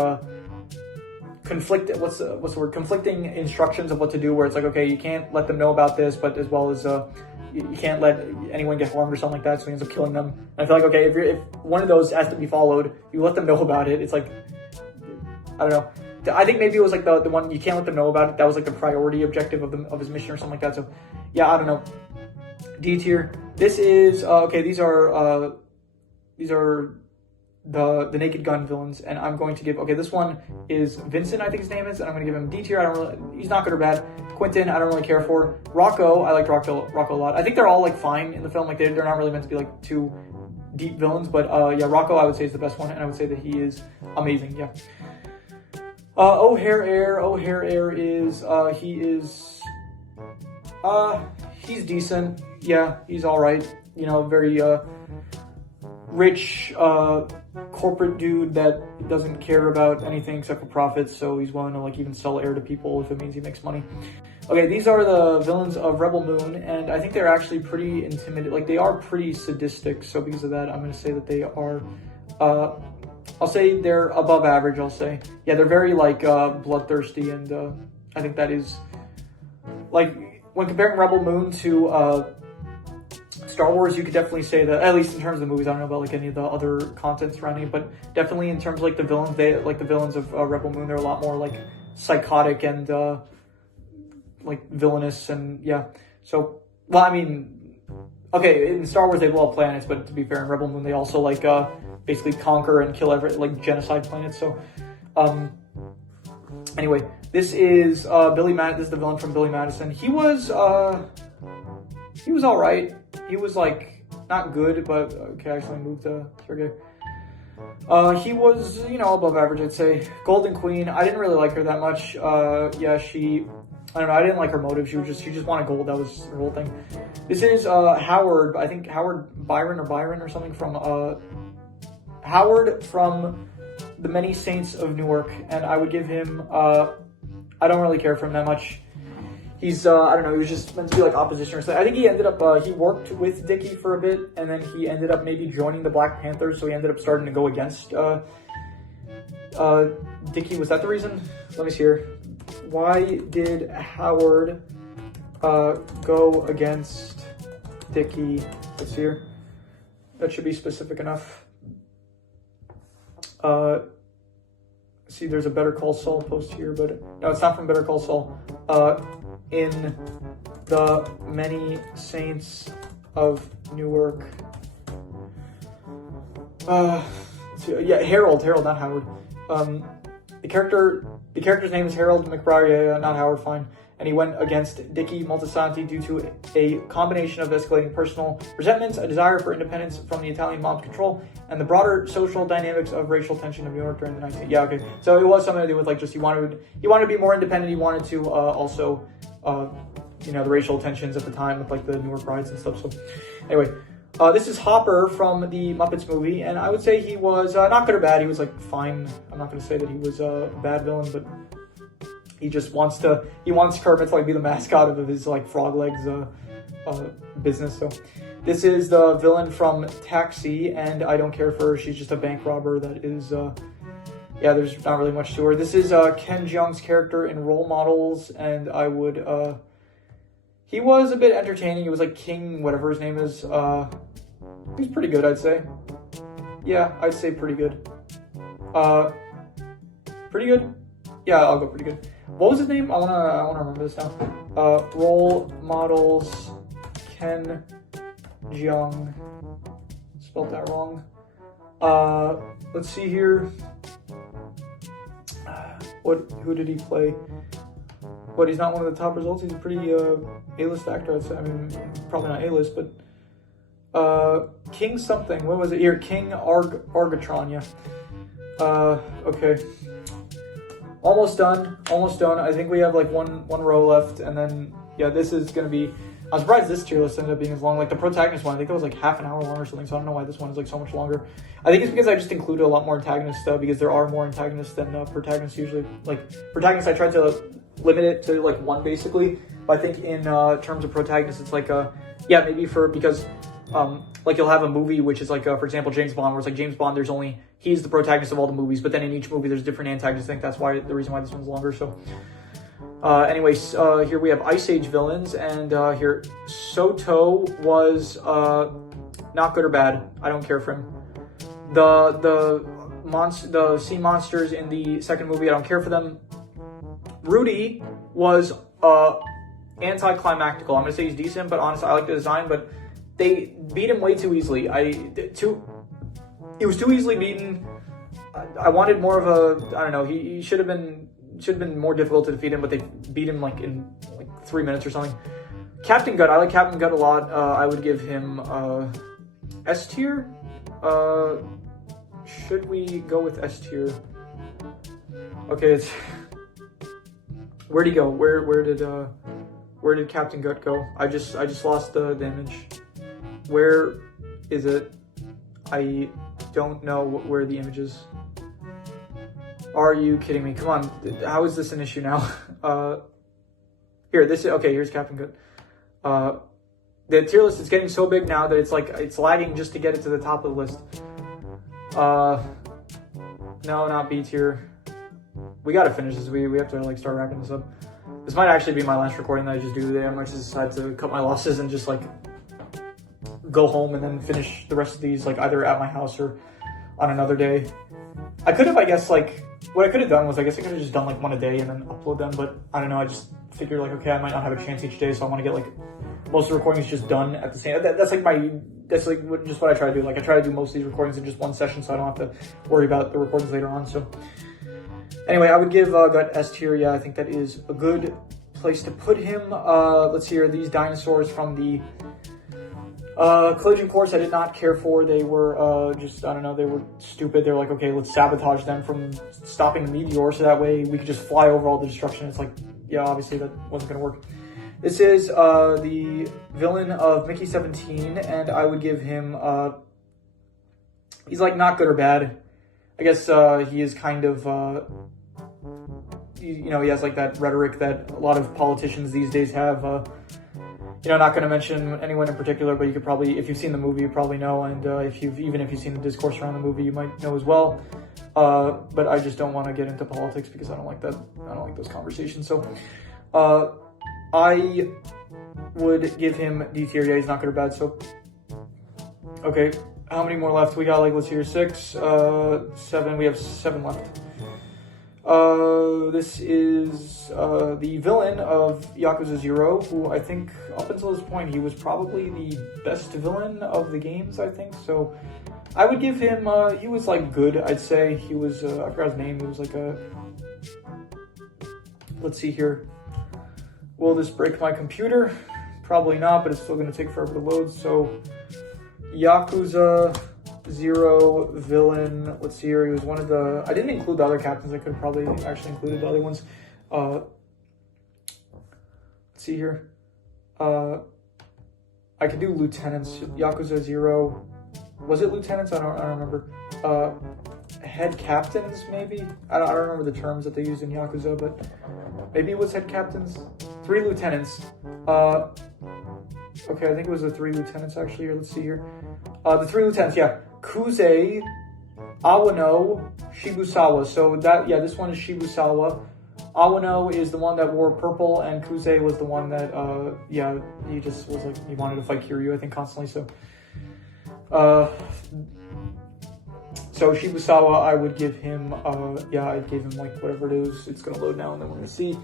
what's the word? Conflicting instructions of what to do, where it's like, okay, you can't let them know about this, but as well as, you can't let anyone get harmed or something like that, so he ends up killing them. And I feel like, okay, if one of those has to be followed, you let them know about it. It's like, I don't know. I think maybe it was like the one you can't let them know about it. That was like the priority objective of his mission or something like that. So yeah, I don't know. D tier. This is okay. These are the Naked Gun villains, and I'm going to give, okay, this one is Vincent, I think his name is, and I'm going to give him D tier. He's not good or bad. Quentin, I don't really care for. Rocco, I liked Rocco a lot. I think they're all like fine in the film. Like they're not really meant to be like too deep villains, but yeah, Rocco I would say is the best one, and I would say that he is amazing. Yeah. O'Hare Air is he's decent. Yeah, he's all right. You know, very rich corporate dude that doesn't care about anything except for profits, so he's willing to like even sell air to people if it means he makes money. Okay, these are the villains of Rebel Moon, and I think they're actually pretty intimidating. Like, they are pretty sadistic, so because of that, I'm going to say that they are, I'll say they're above average, I'll say. Yeah, they're very, like, bloodthirsty, and I think that is, like, when comparing Rebel Moon to Star Wars, you could definitely say that, at least in terms of the movies, I don't know about, like, any of the other content surrounding it, but definitely in terms of, like, the villains, the villains of Rebel Moon, they're a lot more, like, psychotic and, like villainous, and yeah. So, well, I mean, okay, in Star Wars they blow up planets, but to be fair, in Rebel Moon they also like basically conquer and kill like genocide planets. So, anyway, this is This is the villain from Billy Madison. He was all right. He was like not good, but okay. Actually, moved to Sergey. He was, you know, above average, I'd say. Golden Queen, I didn't really like her that much. Yeah, I don't know, I didn't like her motive. She just wanted gold. That was her whole thing. This is Howard, I think Howard Byron or something from Howard from The Many Saints of Newark, and I would give him I don't really care for him that much. He's I don't know, he was just meant to be like opposition or something. I think he ended up he worked with Dickie for a bit, and then he ended up maybe joining the Black Panthers, so he ended up starting to go against Dickie. Was that the reason? Let me see here. Why did Howard go against Dickie? Let's see here. That should be specific enough. See, there's a Better Call Saul post here, but no, it's not from Better Call Saul. In The Many Saints of Newark. Yeah, Harold, not Howard. The character's name is Harold McBride, not Howard, fine. And he went against Dickie Moltisanti due to a combination of escalating personal resentments, a desire for independence from the Italian mob's control, and the broader social dynamics of racial tension of New York during the 19th. Yeah, okay. So it was something to do with like just he wanted to be more independent. He wanted to also, you know, the racial tensions at the time with like the Newark riots and stuff. So anyway. This is Hopper from the Muppets movie, and I would say he was not good or bad. He was like fine. I'm not going to say that he was a bad villain, but he just wants Kermit to like be the mascot of his like frog legs business. So this is the villain from Taxi, and I don't care for her. She's just a bank robber that is yeah, there's not really much to her. This is Ken Jeong's character in Role Models, and I would he was a bit entertaining. He was like King, whatever his name is. He's pretty good, I'd say. Yeah, I'd say pretty good. Pretty good? Yeah, I'll go pretty good. What was his name? I wanna remember this now. Role Models, Ken Jeong. Spelled that wrong. Let's see here. Who did he play? But he's not one of the top results. He's a pretty A-list actor, I'd say. I mean, probably not A-list, but King something. What was it here? King Argatron, yeah. Okay. Almost done. I think we have like one row left, and then yeah, this is gonna be. I'm surprised this tier list ended up being as long. Like the protagonist one, I think it was like half an hour long or something. So I don't know why this one is like so much longer. I think it's because I just included a lot more antagonists because there are more antagonists than protagonists usually. Like protagonists, I tried to limit it to like one basically. But I think in terms of protagonists, it's like yeah, maybe because like you'll have a movie which is like for example James Bond, where it's like James Bond, he's the protagonist of all the movies, but then in each movie there's different antagonists. I think that's why the reason why this one's longer. So anyways, here we have Ice Age villains, and here Soto was not good or bad. I don't care for him. The sea monsters in the second movie, I don't care for them. Rudy was anticlimactical. I'm gonna say he's decent, but honestly, I like the design, but they beat him way too easily. He was too easily beaten. I wanted more of a, I don't know, he should have been more difficult to defeat him, but they beat him like in like 3 minutes or something. Captain Gut, I like Captain Gut a lot. I would give him S tier. Should we go with S tier? Okay, it's where'd he go? Where did Captain Gut go? I just lost the image. Where is it? I don't know where the image is. Are you kidding me? Come on, how is this an issue now? Here, this is okay. Here's Captain Gut. The tier list is getting so big now that it's lagging just to get it to the top of the list. No, not B tier. We gotta finish this. We have to like start wrapping this up. This might actually be my last recording that I just do today. I might just decide to cut my losses and just like go home and then finish the rest of these like either at my house or on another day. I could have, I guess, like what I could have done was I guess I could have just done like one a day and then upload them, but I don't know. I just figured like, okay, I might not have a chance each day, so I want to get like most of the recordings just done at the same. That's like just what I try to do. Like I try to do most of these recordings in just one session, so I don't have to worry about the recordings later on. So anyway, I would give Gut S tier. Yeah, I think that is a good place to put him. Let's see here. These dinosaurs from the collision course I did not care for. They were just, I don't know, they were stupid. They're like, okay, let's sabotage them from stopping the meteor so that way we could just fly over all the destruction. It's like, yeah, obviously that wasn't going to work. This is the villain of Mickey 17, and I would give him, he's like not good or bad. I guess he is kind of, you know, he has like that rhetoric that a lot of politicians these days have. You know, not going to mention anyone in particular, but you could probably, if you've seen the movie, you probably know, and even if you've seen the discourse around the movie, you might know as well. But I just don't want to get into politics because I don't like that. I don't like those conversations. So, I would give him D tier. Yeah, he's not good or bad. So, okay, how many more left? We got like, let's see here, 6, 7. We have 7 left. This is the villain of Yakuza 0, who I think up until this point he was probably the best villain of the games, I think. So I would give him, he was like good, I'd say. He was, I forgot his name, he was like a, let's see here. Will this break my computer? Probably not, but it's still going to take forever to load. So Yakuza 0 villain, let's see here, he was one of the, I didn't include the other captains, I could have probably actually included the other ones. Let's see here, I could do lieutenants. Yakuza 0, was it lieutenants? I don't remember. Head captains, maybe? I don't remember the terms that they used in Yakuza, but maybe it was head captains. 3 lieutenants. Okay, I think it was the 3 lieutenants actually here, let's see here. The 3 lieutenants, yeah. Kuze, Awano, Shibusawa. So that, yeah, this one is Shibusawa. Awano is the one that wore purple, and Kuze was the one that, yeah, he just was like, he wanted to fight Kiryu, I think, constantly. So Shibusawa, I would give him, yeah, I gave him like whatever it is. It's gonna load now, and then we're gonna see.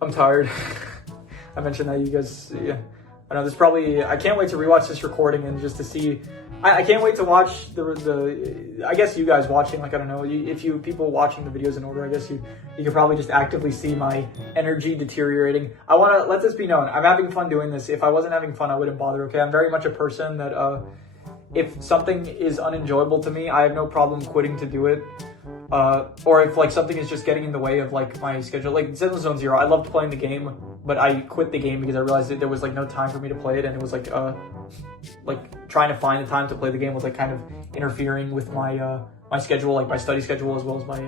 I'm tired. I mentioned that, you guys, yeah. I know this probably, I can't wait to rewatch this recording and just to see, I can't wait to watch the I guess you guys watching, like, I don't know, if you, people watching the videos in order, I guess you could probably just actively see my energy deteriorating. I want to let this be known. I'm having fun doing this. If I wasn't having fun, I wouldn't bother, okay? I'm very much a person that, if something is unenjoyable to me, I have no problem quitting to do it. Or if like something is just getting in the way of like my schedule, like Zenless Zone Zero, I loved playing the game, but I quit the game because I realized that there was like no time for me to play it, and it was like trying to find the time to play the game was like kind of interfering with my my schedule, like my study schedule as well as my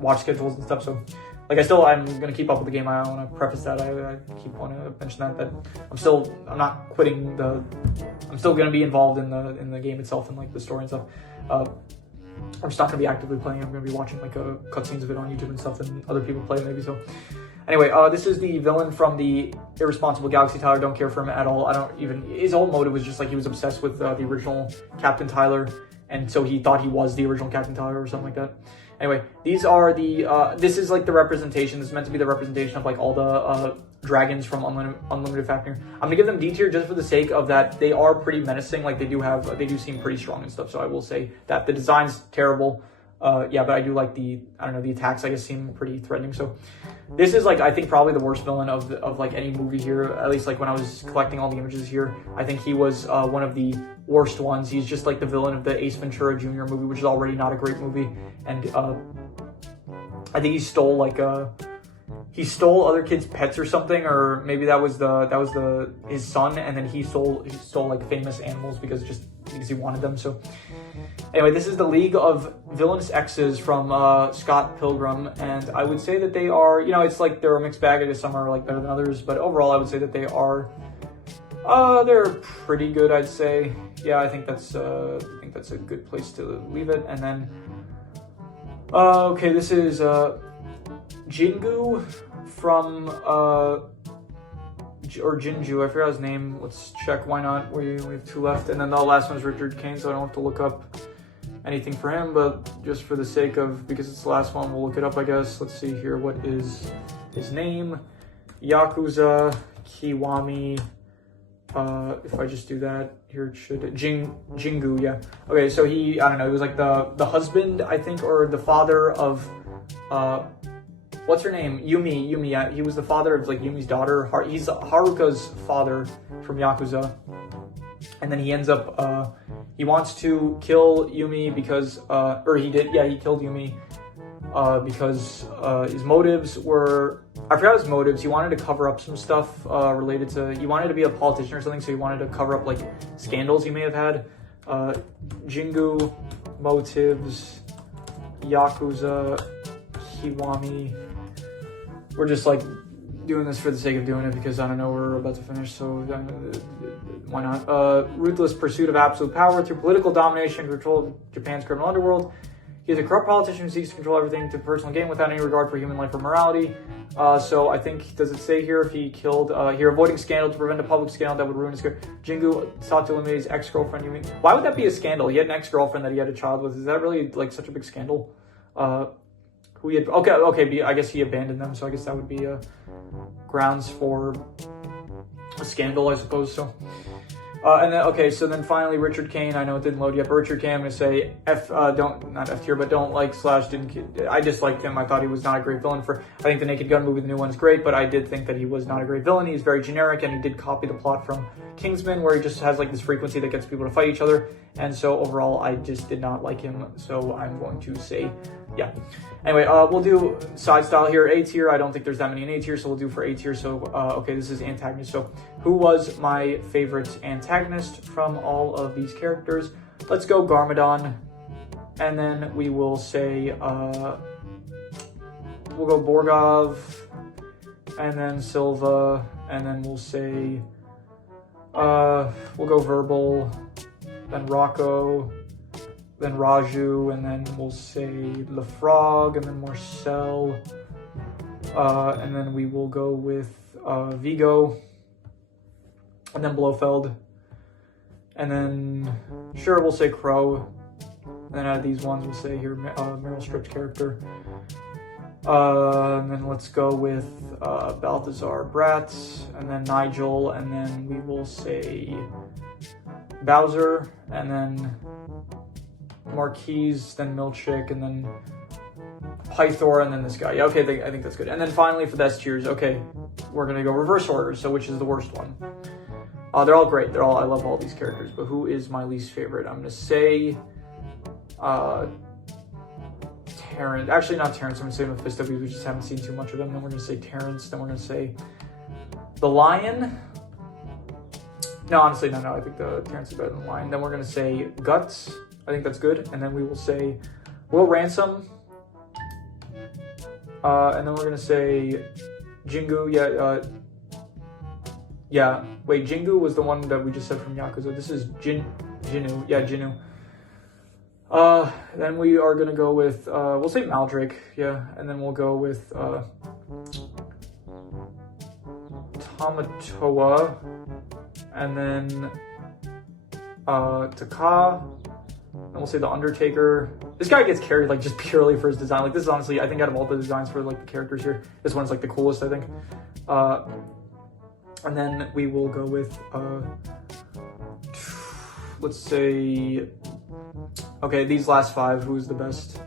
watch schedules and stuff. So like I'm gonna keep up with the game. I want to preface that. I keep wanting to mention that I'm not quitting I'm still gonna be involved in the game itself and like the story and stuff. I'm just not going to be actively playing. I'm going to be watching like cutscenes of it on YouTube and stuff and other people play maybe. So anyway, this is the villain from the Irresponsible Galaxy Tyler. Don't care for him at all. His whole motive was just like he was obsessed with the original Captain Tyler, and so he thought he was the original Captain Tyler or something like that. Anyway, these are the, this is like the representation. This is meant to be the representation of like all the dragons from Unlimited Fafnir. I'm gonna give them D tier just for the sake of that they are pretty menacing. Like they do seem pretty strong and stuff. So I will say that the design's terrible. Yeah, but I do like the attacks I guess seem pretty threatening. So this is like I think probably the worst villain of like any movie here. At least like when I was collecting all the images here, I think he was one of the worst ones. He's just like the villain of the Ace Ventura Jr. movie, which is already not a great movie. And I think he stole other kids' pets or something, or maybe that was his son, and then he stole like famous animals because he wanted them. So anyway, this is the League of Villainous X's from Scott Pilgrim, and I would say that they are, it's like they're a mixed bag. I guess some are like better than others, but overall I would say that they are they're pretty good, I'd say. Yeah, I think that's a good place to leave it. And then okay, this is Jingu from or Jinju, I forgot his name. Let's check, why not? We have 2 left, and then the last one is Richard Kane, so I don't have to look up anything for him, but just for the sake of, because it's the last one, we'll look it up, I guess. Let's see here, what is his name? Yakuza Kiwami. If I just do that, here it should, Jingu, yeah. Okay, so he was like the husband, I think, or the father of, what's her name? Yumi, yeah. He was the father of like Yumi's daughter. He's Haruka's father from Yakuza. And then he ends up, he wants to kill Yumi because, he killed Yumi because his motives were, I forgot his motives. He wanted to cover up some stuff related to, he wanted to be a politician or something, so he wanted to cover up like scandals he may have had. Jingu, motives, Yakuza, Kiwami. We're just like doing this for the sake of doing it because I don't know, we're about to finish, so why not? Ruthless pursuit of absolute power through political domination and control of Japan's criminal underworld. He is a corrupt politician who seeks to control everything to personal gain without any regard for human life or morality. So I think, does it say here if he killed, here avoiding scandal to prevent a public scandal that would ruin his career. Jingu sought to eliminate his ex-girlfriend Yumi. Why would that be a scandal? He had an ex-girlfriend that he had a child with. Is that really like such a big scandal? Who he had, okay, I guess he abandoned them, so I guess that would be grounds for a scandal, I suppose. So and then so then finally Richard Kane. I know it didn't load yet, but Richard Kane, I'm gonna say not F tier, but don't like / didn't. I disliked him. I thought he was not a great villain. I think the Naked Gun movie, the new one, is great, but I did think that he was not a great villain. He's very generic, and he did copy the plot from Kingsman, where he just has like this frequency that gets people to fight each other. And so overall, I just did not like him. So I'm going to say, yeah. Anyway, we'll do side style here. A tier. I don't think there's that many in A tier, so we'll do for A tier. So, okay, this is Antagonist. So, who was my favorite antagonist from all of these characters? Let's go Garmadon, and then we will say, we'll go Borgov, and then Silva, and then we'll say, we'll go Verbal, then Rocco, then Raju, and then we'll say Lefrog, and then Marcel, and then we will go with Vigo, and then Blofeld, and then sure, we'll say Crow, and then out of these ones we'll say here Meryl Streep's character, and then let's go with Balthazar Bratz, and then Nigel, and then we will say Bowser, and then Marquise, then Milkshake, and then Pythor, and then this guy. Yeah, okay, I think that's good. And then finally for the S tiers, okay, we're gonna go reverse order. So which is the worst one? They're all great. I love all these characters, but who is my least favorite? I'm gonna say Terrence. Actually, not Terrence. I'm gonna say Mephisto because we just haven't seen too much of them. Then we're gonna say Terrence. Then we're gonna say the Lion. No, honestly, no. I think the Terrence is better than the Lion. Then we're gonna say Guts. I think that's good. And then we will say Will Ransom. And then we're gonna say Jingu. Yeah. Wait, Jingu was the one that we just said from Yakuza. This is Jinu. Yeah, Jinu. Then we are gonna go with we'll say Maldrake. Yeah, and then we'll go with Tamatoa, and then Taka. And we'll say the Undertaker. This guy gets carried like just purely for his design. Like this is honestly, I think out of all the designs for like the characters here, this one's like the coolest, I think. And then we will go with, let's say, okay, these last 5, who's the best?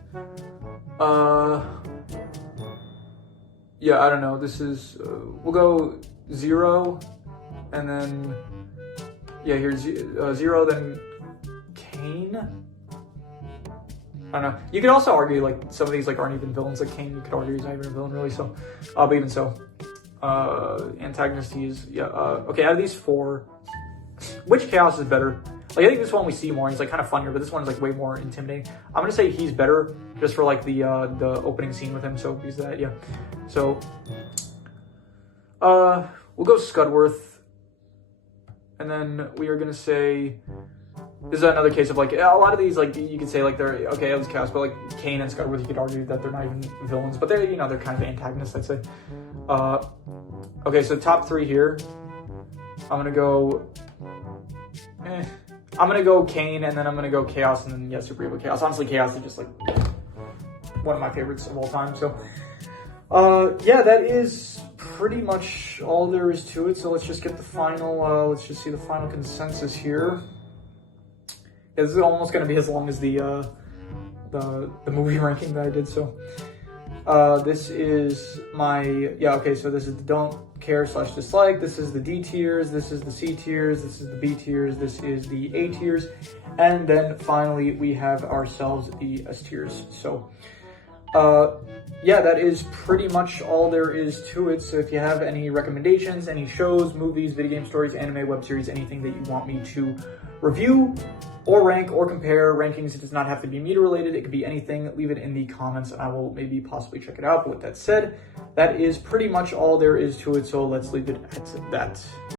Yeah, I don't know. This is, we'll go 0, and then, yeah, here's 0, then Kane. I don't know. You could also argue, like, some of these, like, aren't even villains. Like, Kane, you could argue he's not even a villain, really, so, but even so. Antagonist, yeah, okay, out of these 4, which Chaos is better? Like, I think this one we see more, he's, like, kind of funnier, but this one is, like, way more intimidating. I'm gonna say he's better, just for, like, the opening scene with him, so he's that, yeah. So, we'll go Scudworth, and then we are gonna say, this is another case of, like, a lot of these, like, you could say, like, they're, okay, it was Chaos, but, like, Kane and Scudworth, you could argue that they're not even villains, but they're, you know, they're kind of antagonists, I'd say. Okay, so top 3 here, I'm gonna go, I'm gonna go Kane, and then I'm gonna go Chaos, and then, yeah, Super Evil Chaos. Honestly, Chaos is just, like, one of my favorites of all time, so, yeah, that is pretty much all there is to it, so let's just get the final, let's just see the final consensus here. Yeah, this is almost gonna be as long as the movie ranking that I did, so, this is my, yeah, okay, so this is the don't care / dislike, this is the D tiers, this is the C tiers, this is the B tiers, this is the A tiers, and then finally we have ourselves the S tiers. So, yeah, that is pretty much all there is to it. So if you have any recommendations, any shows, movies, video game stories, anime, web series, anything that you want me to review or rank or compare, rankings, it does not have to be media related, it could be anything, leave it in the comments and I will maybe possibly check it out. But with that said, that is pretty much all there is to it, so let's leave it at that.